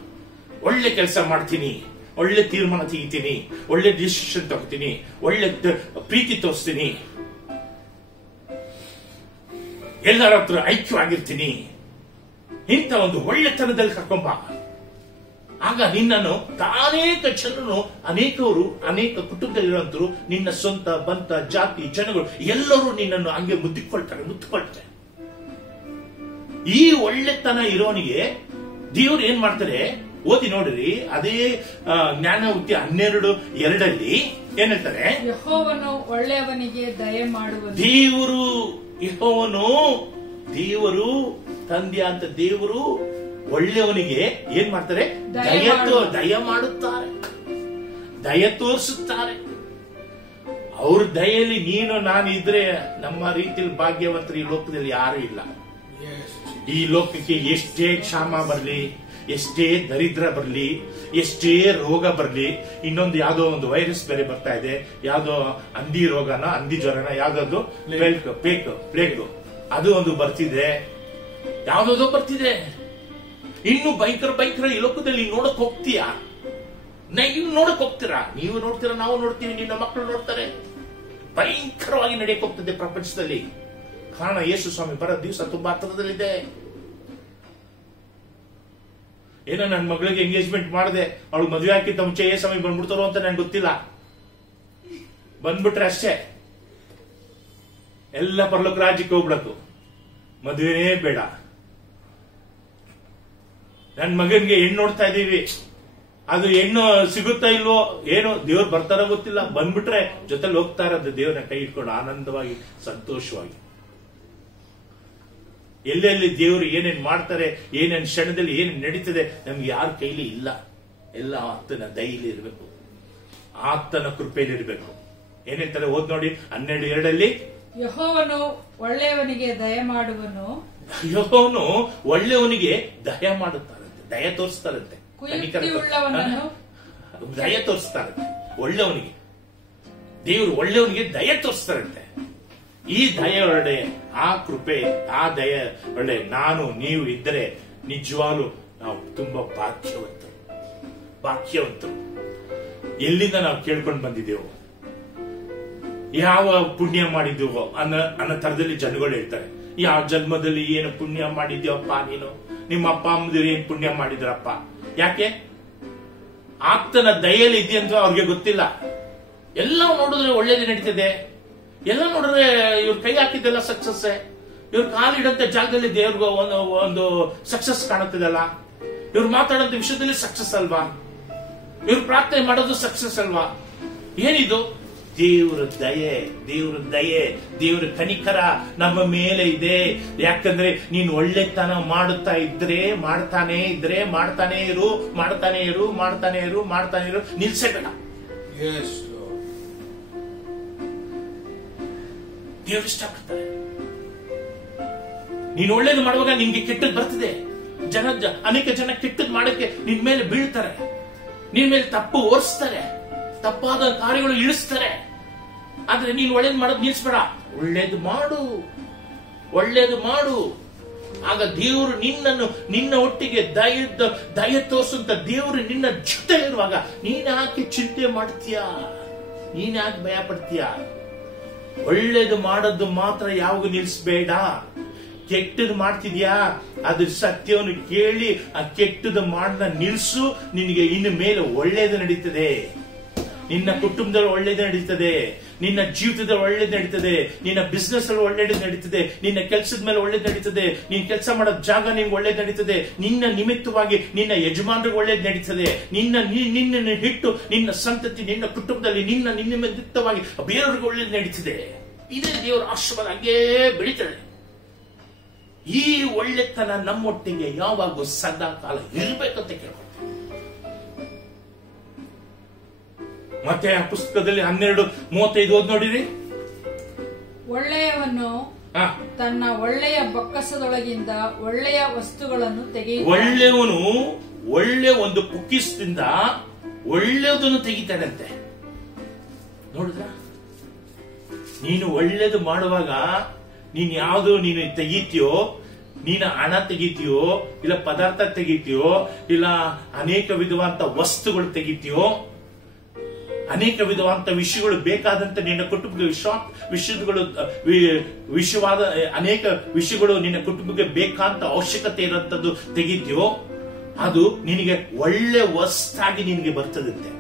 ಒಳ್ಳೆ ಕೆಲಸ ಮಾಡ್ತೀನಿ, ಒಳ್ಳೆ ತೀರ್ಮಾನ ತೆಗಿತೀನಿ, ಒಳ್ಳೆ ಡಿಸಿಷನ್ ತಗೋತೀನಿ, ಒಳ್ಳೆ ಪ್ರೀತಿ ತೋರಿಸ್ತೀನಿ, ಎಲ್ಲರ ಹತ್ರ ಐಕ್ಯವಾಗಿರ್ತೀನಿ, ಇಂಥ ಒಂದು ಒಳ್ಳೆತನದಲ್ಲಿ ಕರ್ಕೊಂಬ. ಆಗ ನಿನ್ನನ್ನು ಅನೇಕ ಜನರು, ಅನೇಕ ಕುಟುಂಬದಲ್ಲಿರುವಂತರು, ನಿನ್ನ ಸ್ವಂತ ಬಂತ ಜಾತಿ ಜನಗಳು ಎಲ್ಲರೂ ನಿನ್ನನ್ನು ಹಂಗೆ ಮುತ್ತಿಕೊಳ್ತಾರೆ. ಈ ಒಳ್ಳೆತನ ಇರೋನಿಗೆ ದೇವರು ಏನ್ ಮಾಡ್ತಾರೆ ಓದಿ ನೋಡ್ರಿ. ಅದೇ ಜ್ಞಾನವೃತ್ತಿ 12:2 ಏನ್ ಹೇಳ್ತಾರೆ? ಯೆಹೋವನು ಒಳ್ಳೆಯವನಿಗೆ ದಯೆ ಮಾಡುವನು. ದೇವರು ತಂದೆ ಅಂತ ದೇವರು ಒಳ್ಳೆಯವನಿಗೆ ಏನ್ ಮಾಡ್ತಾರೆ? ದಯ ಮಾಡುತ್ತಾರೆ, ದಯ ತೋರಿಸುತ್ತಾರೆ. ಅವ್ರ ದಯೆಯಲ್ಲಿ ನೀನು ನಾನು ಇದ್ರೆ ನಮ್ಮ ರೀತಿಯಲ್ಲಿ ಭಾಗ್ಯವಂತರು ಈ ಲೋಕದಲ್ಲಿ ಯಾರು ಇಲ್ಲ. ಈ ಲೋಕಕ್ಕೆ ಎಷ್ಟೇ ಕ್ಷಾಮ ಬರ್ಲಿ, ಎಷ್ಟೇ ದರಿದ್ರ ಬರ್ಲಿ, ಎಷ್ಟೇ ರೋಗ ಬರ್ಲಿ, ಇನ್ನೊಂದು ಯಾವ್ದೋ ಒಂದು ವೈರಸ್ ಬೇರೆ ಬರ್ತಾ ಇದೆ, ಯಾವ್ದೋ ಹಂದಿ ರೋಗನ, ಹಂದಿ ಜ್ವರನ, ಯಾವ್ದೋ ಪ್ಲೇಗ್ ಅದು ಒಂದು ಬರ್ತಿದೆ, ಯಾವ್ದೋ ಬರ್ತಿದೆ. ಇನ್ನು ಭಯಂಕರ ಈ ಲೋಕದಲ್ಲಿ ನೋಡಕ್ ಹೋಗ್ತೀಯಾ? ನೀವು ನೋಡಕ್ ಹೋಗ್ತೀರಾ, ನೀವು ನೋಡ್ತೀರಾ, ನಾವು ನೋಡ್ತೀವಿ, ನಿನ್ನ ಮಕ್ಕಳು ನೋಡ್ತಾರೆ. ಭಯಂಕರವಾಗಿ ನಡೆಯಕ್ ಹೋಗ್ತದೆ ಪ್ರಪಂಚದಲ್ಲಿ. ಕಾರಣ ಯೇಸು ಸ್ವಾಮಿ ಬರೋ ದಿವಸ ತುಂಬಾ ಹತ್ತಿರದಲ್ಲಿದೆ. ಏನೋ ನನ್ನ ಮಗಳಿಗೆ ಎಂಗೇಜ್ಮೆಂಟ್ ಮಾಡಿದೆ, ಅವಳು ಮದುವೆ ಹಾಕಿದ್ದ ಮುಂಚೆ ಏ ಸಮಯ ಬಂದ್ಬಿಡ್ತಾರೋ ಅಂತ ನಂಗೆ ಗೊತ್ತಿಲ್ಲ. ಬಂದ್ಬಿಟ್ರೆ ಅಷ್ಟೇ ಎಲ್ಲ ಪರಲೋಕ ರಾಜ್ಯಕ್ಕೆ ಹೋಗ್ಬಿಡಕು, ಮದುವೆನೇ ಬೇಡ. ನನ್ ಮಗನ್ಗೆ ಹೆಣ್ಣು ನೋಡ್ತಾ ಇದೀವಿ, ಅದು ಹೆಣ್ಣು ಸಿಗುತ್ತಾ ಇಲ್ವೋ ಏನೋ, ದೇವ್ರು ಬರ್ತಾರೋ ಗೊತ್ತಿಲ್ಲ. ಬಂದ್ಬಿಟ್ರೆ ಜೊತೆಲಿ ಹೋಗ್ತಾ ಇರೋದು ದೇವ್ರನ್ನ ಕೈ ಇಟ್ಕೊಂಡು ಆನಂದವಾಗಿ ಸಂತೋಷವಾಗಿ. ಎಲ್ಲೆಲ್ಲಿ ದೇವರು ಏನೇನ್ ಮಾಡ್ತಾರೆ, ಏನೇನ್ ಕ್ಷಣದಲ್ಲಿ ಏನೇನ್ ನಡೀತದೆ ನಮ್ಗೆ ಯಾರ ಕೈಲಿ ಇಲ್ಲ. ಎಲ್ಲ ಆತನ ದಯೆಯಲ್ಲಿ ಇರಬೇಕು, ಆತನ ಕೃಪೆಯಲ್ಲಿ ಇರಬೇಕು. ಏನೇಳ್ತಾರೆ ಓದ್ ನೋಡಿ 12:2 ಯೆಹೋವನು ಒಳ್ಳೆಯವನಿಗೆ ದಯ ಮಾಡುವನು, ಯೆಹೋವನು ಒಳ್ಳೆಯವನಿಗೆ ದಯ ಮಾಡುತ್ತಾರಂತೆ, ದಯ ತೋರಿಸ್ತಾರಂತೆ, ದಯ ತೋರಿಸ್ತಾರಂತೆ. ಒಳ್ಳೆಯವನಿಗೆ ದೇವರು ಒಳ್ಳೆಯವನಿಗೆ ದಯ ತೋರಿಸ್ತಾರಂತೆ. ಈ ದಯ ಒಳ್ಳೆ, ಆ ಕೃಪೆ, ಆ ದಯ ಒಳ್ಳೆ ನಾನು ನೀವು ಇದ್ದರೆ ನಿಜವಾಗ್ಲೂ ನಾವು ತುಂಬಾ ಭಾಗ್ಯವಂತರು. ಎಲ್ಲಿಂದ ನಾವು ಕೇಳ್ಕೊಂಡು ಬಂದಿದ್ದೇವೋ, ಯಾವ ಪುಣ್ಯ ಮಾಡಿದ್ದೀವೋ ಅನ್ನೋ ತರದಲ್ಲಿ ಜನಗಳು ಹೇಳ್ತಾರೆ. ಯಾವ ಜನ್ಮದಲ್ಲಿ ಏನು ಪುಣ್ಯ ಮಾಡಿದ್ಯವಪ್ಪ ನೀನು, ನಿಮ್ಮ ಅಪ್ಪ ಅಮ್ಮದಿರು ಏನ್ ಪುಣ್ಯ ಮಾಡಿದ್ರಪ್ಪ. ಯಾಕೆ? ಆತನ ದಯೆಯಲ್ಲಿ ಇದೆಯಂತ ಅವ್ರಿಗೆ ಗೊತ್ತಿಲ್ಲ. ಎಲ್ಲ ನೋಡಿದ್ರೆ ಒಳ್ಳೇದೇ ನಡೀತದೆ, ಎಲ್ಲ ನೋಡಿದ್ರೆ ಇವ್ರ ಕೈ ಹಾಕಿದ್ದೆಲ್ಲ ಸಕ್ಸಸ್, ಇವ್ರ ಕಾಲಿಡಂತ ಜಾಗದಲ್ಲಿ ದೇವ್ರಿಗೂ ಒಂದು ಸಕ್ಸಸ್ ಕಾಣುತ್ತದಲ್ಲ, ಇವ್ರು ಮಾತಾಡೋಂತ ವಿಷಯದಲ್ಲಿ ಸಕ್ಸಸ್ ಅಲ್ವಾ, ಇವ್ರು ಪ್ರಾರ್ಥನೆ ಮಾಡೋದು ಸಕ್ಸಸ್ ಅಲ್ವಾ? ಏನಿದು? ದೇವರ ದಯೆ, ದೇವರ ಕನಿಕರ ನಮ್ಮ ಮೇಲೆ ಇದೆ. ಯಾಕಂದ್ರೆ ನೀನು ಒಳ್ಳೆತನ ಮಾಡ್ತಾನೆ ಇರು, ನಿಲ್ಸಬೇಡ. ದೇವರು ಇಷ್ಟಪಡ್ತಾರೆ. ನೀನು ಒಳ್ಳೇದು ಮಾಡುವಾಗ ನಿನ್ಗೆ ಕೆಟ್ಟದ್ದು ಬರ್ತದೆ. ಅನೇಕ ಜನ ಕೆಟ್ಟದ್ದು ಮಾಡಕ್ಕೆ ನಿನ್ ಮೇಲೆ ಬೀಳ್ತಾರೆ, ನಿನ್ ಮೇಲೆ ತಪ್ಪು ಓಡಿಸ್ತಾರೆ, ತಪ್ಪಾದ ಕಾರ್ಯಗಳು ಇಳಿಸ್ತಾರೆ. ಆದ್ರೆ ನೀನು ಒಳ್ಳೇದು ಮಾಡೋದು ನಿಲ್ಸ್ಬೇಡ, ಒಳ್ಳೇದು ಮಾಡು. ಆಗ ದೇವರು ನಿನ್ನ ಒಟ್ಟಿಗೆ ದಯ ತೋರಿಸುವಂತ ದೇವರು ನಿನ್ನ ಜೊತೆ ಇರುವಾಗ ನೀನ್ ಯಾಕೆ ಚಿಂತೆ ಮಾಡ್ತೀಯ, ನೀನ್ ಯಾಕೆ ಭಯ ಪಡ್ತೀಯ? ಒಳ್ಳೇದು ಮಾಡೋದು ಮಾತ್ರ ಯಾವಾಗ ನಿಲ್ಸ್ಬೇಡ. ಕೆಟ್ಟದ್ದು ಮಾಡ್ತಿದ್ಯಾ, ಅದ್ರ ಸತ್ಯವನ್ನು ಕೇಳಿ ಆ ಕೆಟ್ಟದ್ದು ಮಾಡನ್ನ ನಿಲ್ಸು. ನಿನಗೆ ಇನ್ನು ಮೇಲೆ ಒಳ್ಳೇದು ನಡೀತದೆ, ನಿನ್ನ ಕುಟುಂಬದಲ್ಲಿ ಒಳ್ಳೇದು ನಡೀತದೆ, ನಿನ್ನ ಜೀವಿತದಲ್ಲಿ ಒಳ್ಳೇದು ನಡೀತದೆ, ನಿನ್ನ ಬಿಸ್ನೆಸ್ ಅಲ್ಲಿ ಒಳ್ಳೇದು ನಡೀತದೆ, ನಿನ್ನ ಕೆಲಸದ ಮೇಲೆ ಒಳ್ಳೇದು ನಡೀತದೆ, ನೀನ್ ಕೆಲಸ ಮಾಡೋ ಜಾಗ ನಿಮ್ಗೆ ಒಳ್ಳೇದು ನಡೀತದೆ, ನಿನ್ನ ನಿಮಿತ್ತವಾಗಿ ನಿನ್ನ ಯಜಮಾನರಿಗೆ ಒಳ್ಳೇದು ನಡೀತದೆ, ನಿನ್ನ ಹಿಟ್ಟು ನಿನ್ನ ಸಂತತಿ ನಿನ್ನ ಕುಟುಂಬದಲ್ಲಿ ನಿನ್ನ ನಿಮಿತ್ತವಾಗಿ ಬೇರೆಯವ್ರಿಗೆ ಒಳ್ಳೇದು ನಡೀತದೆ. ಇದೇ ದೇವರ ಆಶೀರ್ವಾದ ಹಂಗೇ ಬೆಳೀತದೆ. ಈ ಒಳ್ಳೆತನ ನಮ್ಮೊಟ್ಟಿಗೆ ಯಾವಾಗೂ ಸದಾ ಕಾಲ ಇರ್ಬೇಕಂತ ಕೇಳ್ಕೊಳ್ತೀವಿ. ಮತ್ತೆ ಆ ಪುಸ್ತಕದಲ್ಲಿ 12:35 ಓದ್ ನೋಡಿರಿ. ಒಳ್ಳೆಯವನು ತನ್ನ ಒಳ್ಳೆಯ ಬೊಕ್ಕಸದೊಳಗಿಂದ ಒಳ್ಳೆಯ ವಸ್ತುಗಳನ್ನು ಒಳ್ಳೆಯವನು ಒಳ್ಳೆ ಒಂದು ಪುಕ್ಕಿಸದಿಂದ ಒಳ್ಳೆಯದನ್ನು ತೆಗಿತಾನಂತೆ. ನೋಡಿದ್ರ, ನೀನು ಒಳ್ಳೇದು ಮಾಡುವಾಗ ನೀನ್ ಯಾವ್ದು ನೀನು ತೆಗಿತೀಯೋ, ನೀನು ಹಣ ತೆಗಿತೀಯೋ, ಇಲ್ಲ ಪದಾರ್ಥ ತೆಗಿತೀಯೋ, ಇಲ್ಲ ಅನೇಕ ವಿಧವಾದ ವಸ್ತುಗಳು ತೆಗಿತೀಯೋ, ಅನೇಕ ವಿಧವಾದ ವಿಷಯಗಳು ಬೇಕಾದಂತ ನಿನ್ನ ಕುಟುಂಬಕ್ಕೆ ವಿಷಯವಾದ ಅನೇಕ ವಿಷಯಗಳು ನಿನ್ನ ಕುಟುಂಬಕ್ಕೆ ಬೇಕಾದಂತ ಅವಶ್ಯಕತೆ ಇರುವಂತದ್ದು ತೆಗಿದ್ಯೋ, ಅದು ನಿನಗೆ ಒಳ್ಳೆ ವಸ್ತಾಗಿ ನಿನಗೆ ಬರ್ತದಂತೆ.